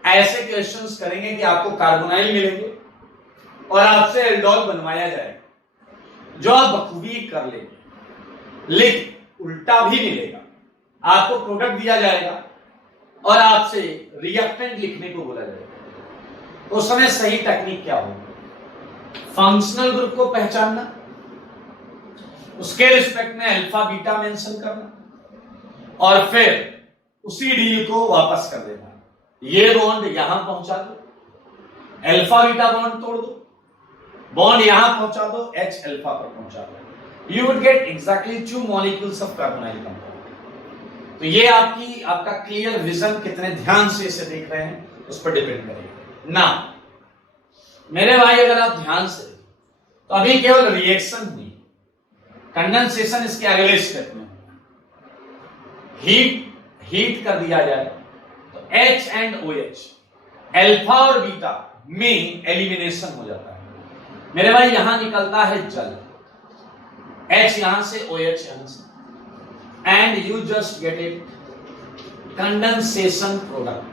ऐसे क्वेश्चंस करेंगे कि आपको कार्बोनाइल मिलेंगे और आपसे एल्डोल बनवाया जाएगा जो आप बखूबी कर लेंगे, लेकिन उल्टा भी मिलेगा, आपको प्रोडक्ट दिया जाएगा और आपसे रिएक्टेंट लिखने को बोला जाएगा। तो उस समय सही टेक्निक क्या होगी, फंक्शनल ग्रुप को पहचानना, उसके रिस्पेक्ट में अल्फा बीटा मेंशन करना और फिर उसी डील को वापस कर देना। ये बॉन्ड यहां पहुंचा दो, अल्फा बीटा बॉन्ड तोड़ दो, बॉन्ड यहां पहुंचा दो, H अल्फा पर पहुंचा दो, you would get exactly 2 molecules of carbonyl compound. तो ये आपका क्लियर विजन कितने ध्यान से इसे देख रहे हैं उस पर डिपेंड करेगा ना। मेरे भाई अगर आप ध्यान से तो अभी केवल रिएक्शन हुई, कंडेंसेशन इसके अगले स्टेप में, हीट कर दिया जाए तो H एंड OH, अल्फा और बीटा में एलिमिनेशन हो जाता है। मेरे भाई यहां निकलता है जल, H यहां से, OH यहां से, and you just get it condensation product,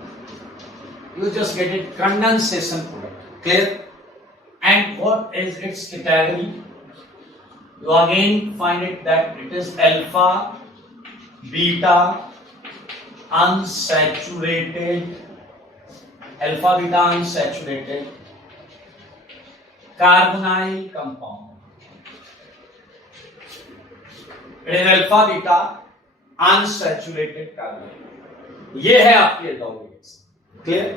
you just get it condensation product, clear? And what is its category? You again find it that it is alpha beta unsaturated, alpha beta unsaturated carbonyl compound. It is alpha beta unsaturated carbonyl. ये है आपकी aldol, clear?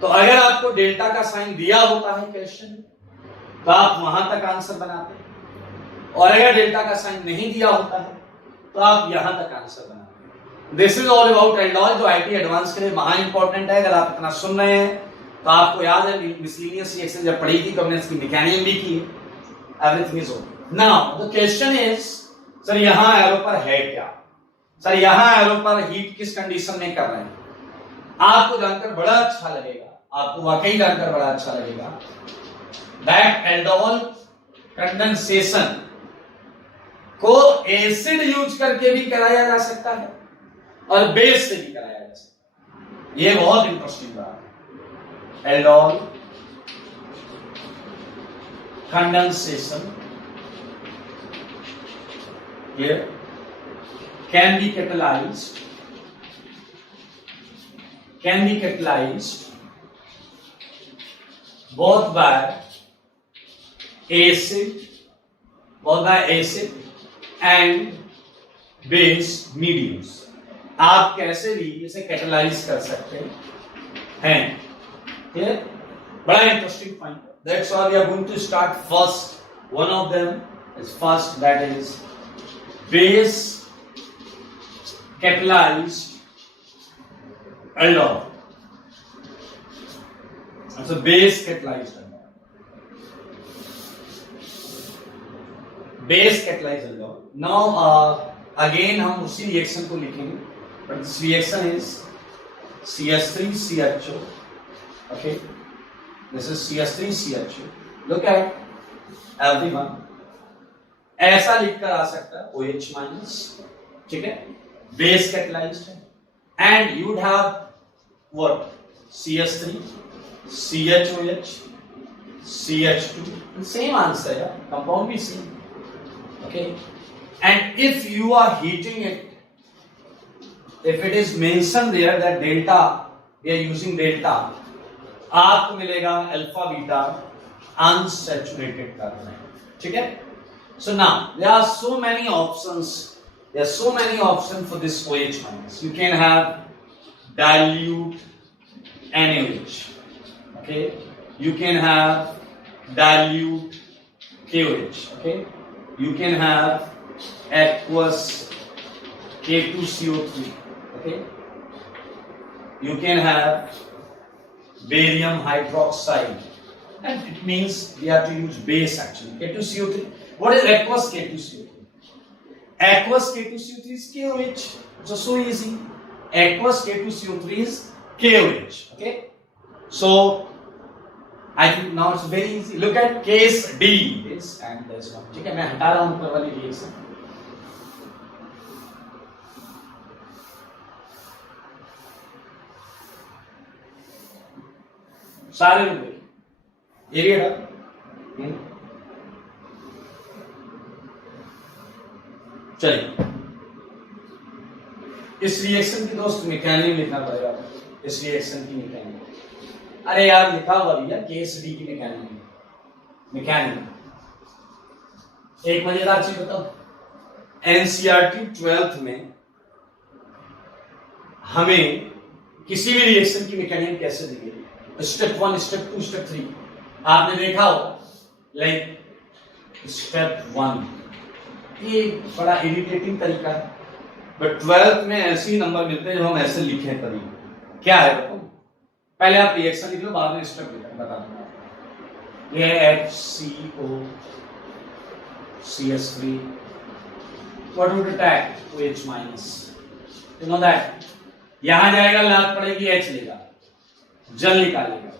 तो अगर आपको delta का sign दिया होता है क्वेश्चन तो आप वहां तक आंसर बनाते, और अगर डेल्टा का साइन नहीं दिया होता है तो आप यहां तक आंसर बनाते। This is all about aldol, जो आईटी एडवांस के लिए महा इंपॉर्टेंट है। अगर आप इतना सुन रहे हैं तो आपको याद है मिसलिनियस रिएक्शन जब पढ़ी थी तो हमने इसकी मैकेनिज्म भी की है। Everything is okay. Now the question is, sir यहां एरो पर है क्या, सर यहां एरो पर हीट किस कंडीशन में कर रहे हैं? आपको जानकर बड़ा अच्छा लगेगा, आपको वाकई जानकर बड़ा अच्छा लगेगा that aldol condensation को एसिड यूज करके भी कराया जा सकता है और बेस से भी कराया जा सकता है। ये बहुत इंटरेस्टिंग बात है। Aldol condensation clear can be catalyzed both by acid and base mediums। आप कैसे भी इसे कैटेलाइज कर सकते हैं। क्लियर? बड़ा interesting point. That's why we are going to start first. One of them is first, that is base catalyzed aldol. So base catalyzed aldol. Now again हम उसी रिएक्शन को लिखेंगे, but this reaction is CH3CHO. Okay, this is CH3CHO. Look at everyone. ऐसा लिखकर आ सकता है OH minus, ठीक है, बेस कैटलाइज्ड है, and you would have what CH3 CHOH CH2, same answer है, कंपाउंड भी same. Okay, and if you are heating it, if it is mentioned there that delta, we are using delta, आपको मिलेगा alpha beta unsaturated carbon, ठीक है। So now there are so many options. There are so many options for this OH minus. You can have dilute NaOH. Okay. You can have dilute KOH. Okay. You can have aqueous K2CO3. Okay. You can have barium hydroxide. And it means we have to use base actually. K2CO3. What is aqueous K2CO3? Aqueous K2CO3 is KOH. So easy. Aqueous K2CO3 is KOH. Okay. So I think now it's very easy. Look at case D. This and this one. ठीक है, मैं हटा रहा हूँ ऊपर वाली reaction. सारे लोग देखिए, एरिया चलिए, इस रिएक्शन की दोस्त मैकेनिज्म लिखना पड़ेगा। इस रिएक्शन की मैकेनिज्म, अरे यार लिखा हुआ भैया केस डी की मैकेनिज्म। एक मजेदार चीज बताओ, एनसीईआरटी 12th में हमें किसी भी रिएक्शन की मैकेनिज्म कैसे दी गई, स्टेप 1, स्टेप 2, स्टेप 3 आपने देखा होगा। लाइक स्टेप 1, ये बड़ा इरिटेटिंग तरीका है, बट 12th में ऐसे ही नंबर मिलते हैं जब हम ऐसे लिखे तभी। क्या है बताओ, पहले आप रिएक्शन लिख लो, बाद में स्टेप बता दूंगा। ये HCO CH3, what would attack OH minus, you know that। यहां जाएगा, लात पड़ेगी, H लेगा, जल निकालेगा,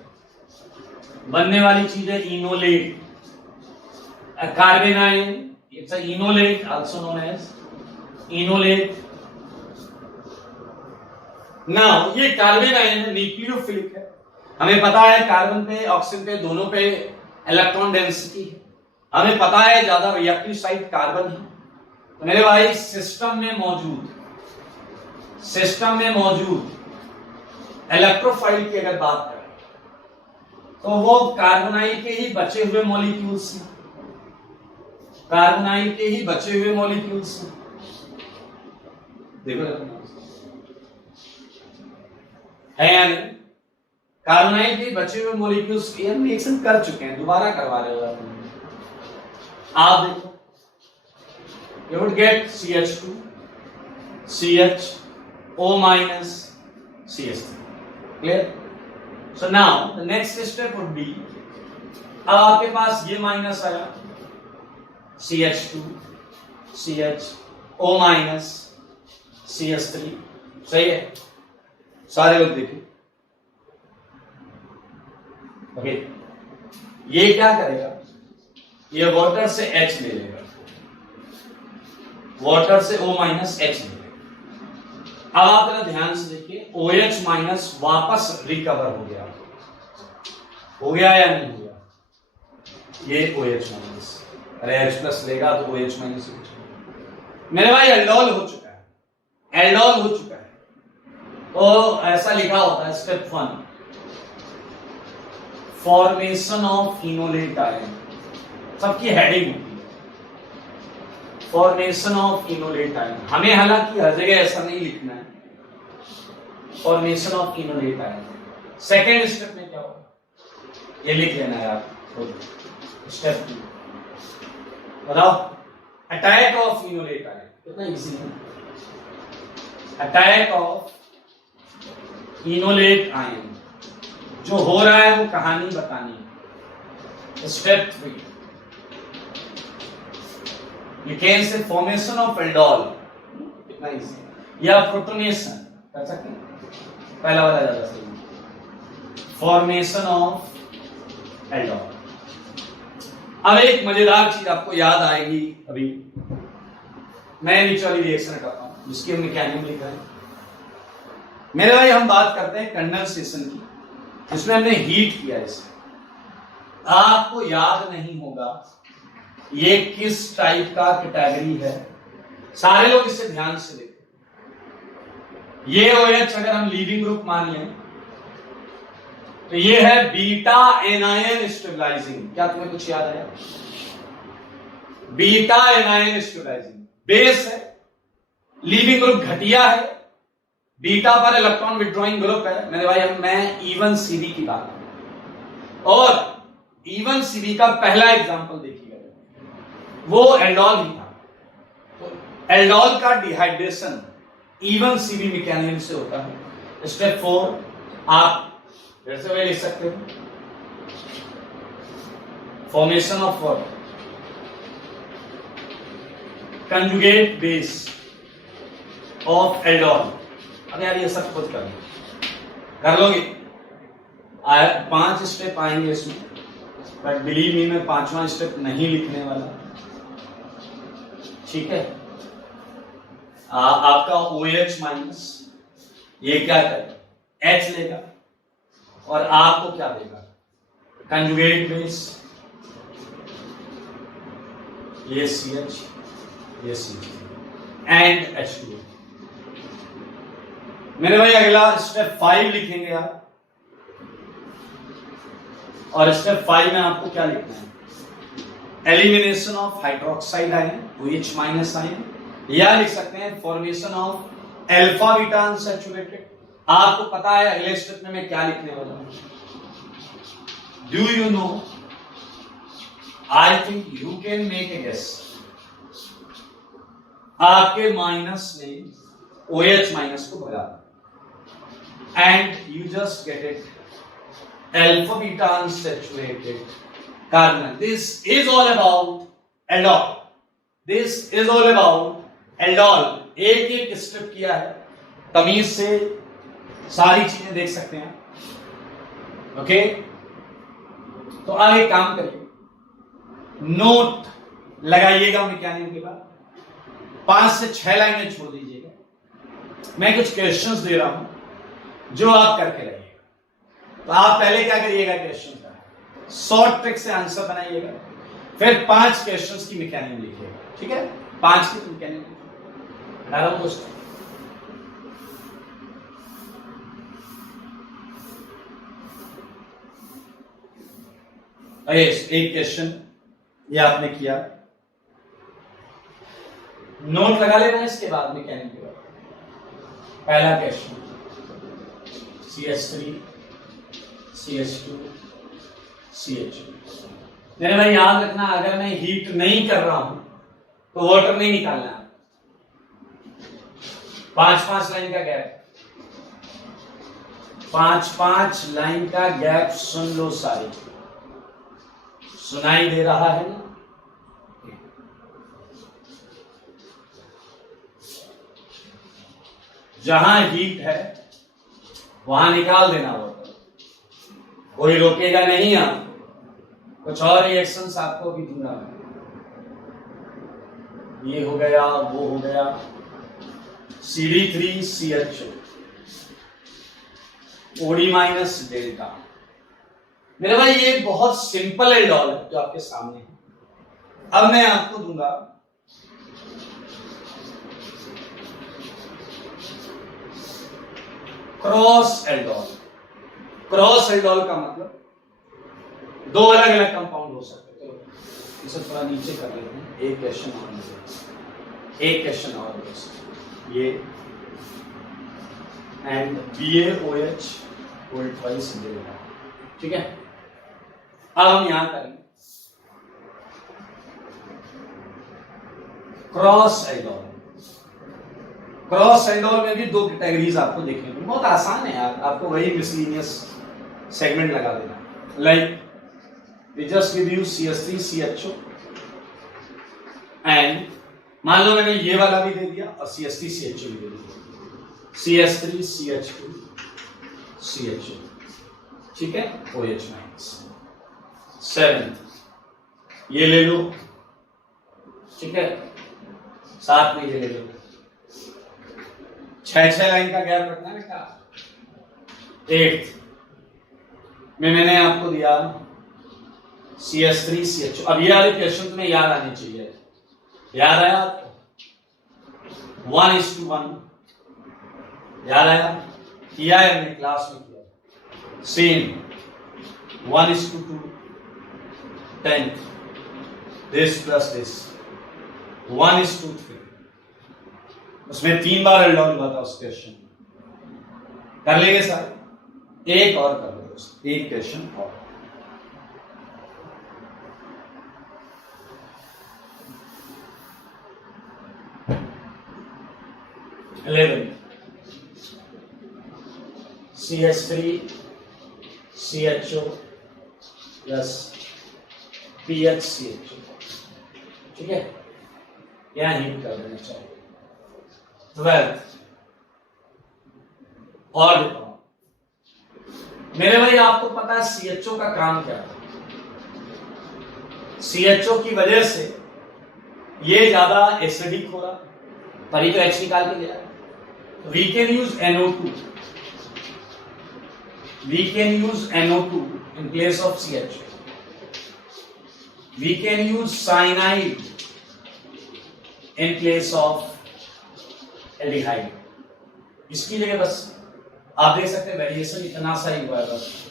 बनने वाली चीज है enolate, carbon ion, it's an enolate, also known as enolate। Now ये कार्बन आयन न्यूक्लियोफिलिक है, हमें पता है कार्बन पे ऑक्सीजन पे दोनों पे इलेक्ट्रॉन डेंसिटी है, हमें पता है ज्यादा रिएक्टिव साइड कार्बन है। तो मेरे भाई सिस्टम में मौजूद इलेक्ट्रोफाइल की अगर बात करें तो वो कार्बोनाइल के ही बचे हुए मॉलिक्यूल्स हैं, कार्बोनाइल के ही बचे हुए मॉलिक्यूल्स हैं। देखो है या नहीं, कार्बोनाइल के बचे हुए मॉलिक्यूल्स की हम रिएक्शन कर चुके हैं, दोबारा करवा रहे हो आप देखो, you would get CH2 CHO minus CH3, clear। so now the next step would be, अब आपके पास ये माइनस आया, CH2 CHO minus CH3, सही है, सारे लोग देखिए। ओके, ये क्या करेगा, ये वाटर से H ले लेगा, वाटर से O माइनस H निकलेगा। अब आप जरा ध्यान से देखिए, OH माइनस वापस रिकवर हो गया या नहीं हो गया? ये OH माइनस, अरे H प्लस लेगा तो OH माइनस। मेरे भाई एल्डोल हो चुका है, एल्डोल हो चुका है। तो ऐसा लिखा होता है step 1, formation of enolate ion, सबकी हेडिंग होती है फॉर्मेशन ऑफ इनोलेट आयन। हमें हालांकि हर जगह ऐसा नहीं लिखना है, formation of enolate ion. Second step में क्या होगा ये लिख लेना है आप। स्टेप 2 बताओ, अटैक ऑफ इनोलेट आयन। कितना इजी है, अटैक ऑफ इनोलेट आयन। जो हो रहा है वो कहानी बतानी है। स्टेप 3 लिखें से फॉर्मेशन ऑफ एल्डोल, कितना इजी, या प्रोटोनेशन कर सकते हैं, पहला वाला ज्यादा सही, फॉर्मेशन ऑफ एल्डोल। अब एक मजेदार चीज आपको याद आएगी, अभी मैं म्यूचुअल रिएक्शन करता हूं जिसकी हमने मैकेनिज्म लिखा है। मेरे भाई हम बात करते हैं कंडेंसेशन की, जिसमें हमने हीट किया। इसे आपको याद नहीं होगा ये किस टाइप का कैटेगरी है, सारे लोग इसे ध्यान से देखो। ये OH अगर हम लीविंग ग्रुप मान लें तो ये है बीटा एनायन स्टेबलाइजिंग। क्या तुम्हें कुछ याद आया? बीटा एनायन स्टेबलाइजिंग बेस है, लीविंग ग्रुप घटिया है, बीटा पर इलेक्ट्रॉन विड्रॉइंग ग्रुप है। मेरे भाई मैं इवन सीबी की बात कर, और इवन सीबी का पहला एग्जांपल देखिएगा, वो एल्डोल ही था। तो एल्डोल का डिहाइड्रेशन इवन सीबी मैकेनिज्म से होता है। स्टेप 4 आप फिर से लिख सकते हो, formation of what, conjugate base of aldol. अब यार ये सब खुद कर लोगे, 5 स्टेप आएंगे इसमें, बट बिलीव मी मैं 5वां स्टेप नहीं लिखने वाला, ठीक है। आपका OH माइनस ये क्या करेगा, H लेगा और आपको क्या देगा, कंजुगेट बेस, ये CH, ये CH एंड H2। मेरे भाई अगला स्टेप 5 लिखेंगे आप, और स्टेप 5 में आपको क्या लिखना है, elimination of hydroxide ion OH minus ion, या लिख सकते हैं formation of alpha beta unsaturated. आपको पता है अगले स्टेप में मैं क्या लिखने वाला हूं, do you know, I think you can make a guess. आपके माइनस ने OH माइनस को भगा and you just get it, alpha beta unsaturated carbon. This is all about aldol. This is all about aldol. एक एक step किया है, तमीज से सारी चीजें देख सकते हैं, ओके। तो आगे काम करिए, नोट लगाइएगा मैकेनिज्म के बाद, 5 से 6 लाइनें छोड़ दीजिएगा। मैं कुछ क्वेश्चंस दे रहा हूं जो आप करके रहिएगा। तो आप पहले क्या करिएगा, क्वेश्चन का शॉर्ट ट्रिक से आंसर बनाइएगा, फिर 5 क्वेश्चंस की मैकेनिज्म लिखिएगा, ठीक है। 5 की मैकेनिज्म दोस्तों, एक क्वेश्चन ये आपने किया, नोट लगा लेना इसके बाद मैकेनिज्म के बाद। पहला क्वेश्चन CH3 CH2 CH2। मेरे भाई याद रखना, अगर मैं हीट नहीं कर रहा हूं तो वाटर नहीं निकालना है। 5-5 लाइन का गैप, 5-5 लाइन का गैप सुन लो सारी, सुनाई दे रहा है ना? जहां हीट है वहां निकाल देना वाटर, कोई रोकेगा नहीं। आप कुछ और रिएक्शंस आपको भी दूंगा, ये हो गया, वो हो गया, CD3CHO, OD माइनस डेल्टा। मेरे भाई ये बहुत सिंपल एल्डोल है जो आपके सामने है। अब मैं आपको दूंगा क्रॉस एल्डोल। क्रॉस एल्डोल का मतलब दो अलग अलग कंपाउंड हो सकते हैं। इसे थोड़ा नीचे कर लेते हैं, एक क्वेश्चन और ये एंड BaOH कोल्ड ट्वाइस देगा, ठीक है। अब हम यहां करेंगे क्रॉस एल्डोल। क्रॉस एल्डोल में भी दो कैटेगरीज आपको देखने को, बहुत आसान है यार, आपको वही मिसलिनियस सेगमेंट लगा देना। Like we just give you CH3CHO and मान लो मैंने ये वाला भी दे दिया और CH3CHO भी दे दिया, CH3CH2CHO, ठीक है, OH माइनस। 7 ये ले लो, ठीक है, साथ में ये ले लो, 6 लाइन का गैप रखना है बेटा। 8 में मैंने आपको दिया CH3CHO। अब ये वाले क्वेश्चन तुम्हें याद आने चाहिए, याद आया आपको? 1:1 याद आया? किया है हमने क्लास में किया। Same 1:2 10 this plus this 1:3। उसमें 3 बार एल्डोल हुआ था उस क्वेश्चन में। कर लेंगे सारे, एक और कर लो दोस्त, एक क्वेश्चन और। CH3CHO प्लस PHCHO, ठीक है, यहां हीट कर देना चाहिए। 12 और देता हूं मेरे भाई, आपको पता है CHO का काम क्या है? CHO की वजह से ये ज्यादा एसिडिक हो रहा, तभी तो H निकाल के लिया। We can use NO2. We can use NO2 in place of CHO. We can use cyanide in place of aldehyde. इसकी जगह बस आप देख सकते हैं वेरिएशन इतना सा ही हुआ है, बस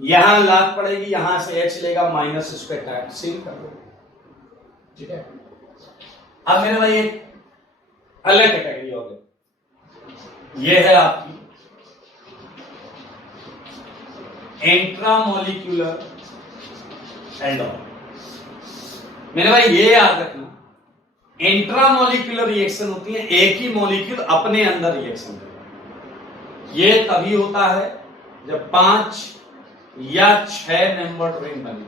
यहां लाग पड़ेगी, यहां से H लेगा माइनस, इस पे टैग सेम कर दो, ठीक है। अब मेरे भाई एक अलग कैटेगरी हो गई, ये है आपकी इंट्रामोलिक्यूलर एल्डोल। मेरे भाई ये याद रखना, इंट्रामोलिक्यूलर रिएक्शन होती है एक ही मॉलिक्यूल अपने अंदर रिएक्शन करेगा। ये तभी होता है जब 5 या 6 मेंबर रिंग बने।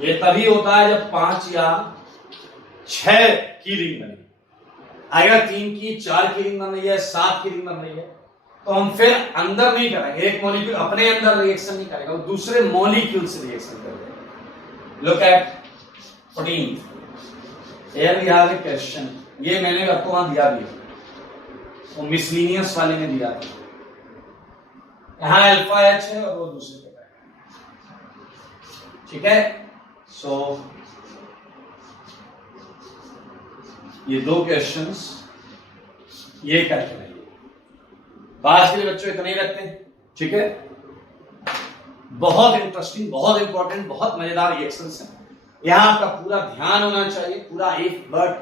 ये तभी होता है जब 5 या 6 की रिंग बने। अगर 3 की 4 की रिंग बन रही है, 7 की रिंग बन रही है, तो हम फिर अंदर नहीं करेंगे, एक मॉलिक्यूल अपने अंदर रिएक्शन नहीं करेगा, वो दूसरे मॉलिक्यूल से रिएक्शन करेगा। Look at 14th, here we have a question। ये मैंने आपको वहां दिया भी, वो मिसलिनियस वाले में दिया था। यहां अल्फा H है और वो दूसरे पे है, ठीक है। सो ये दो क्वेश्चंस ये करके रहिए। आज के लिए बच्चों इतना ही रखते हैं, ठीक है। बहुत इंटरेस्टिंग, बहुत इंपॉर्टेंट, बहुत मजेदार रिएक्शंस हैं। यहां आपका पूरा ध्यान होना चाहिए, पूरा एक वर्ड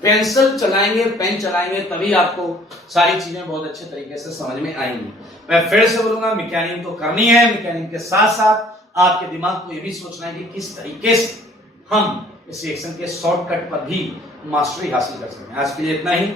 पेंसिल चलाएंगे, पेन चलाएंगे, तभी आपको सारी चीजें बहुत अच्छे तरीके से समझ में आएंगी। मैं फिर से बोलूंगा, मैकेनिक तो करनी है, मैकेनिक के साथ साथ आपके दिमाग को यह भी सोचना है कि किस तरीके से हम इस रिएक्शन के शॉर्टकट पर भी मास्टरी हासिल कर सकते हैं। आज के लिए इतना ही।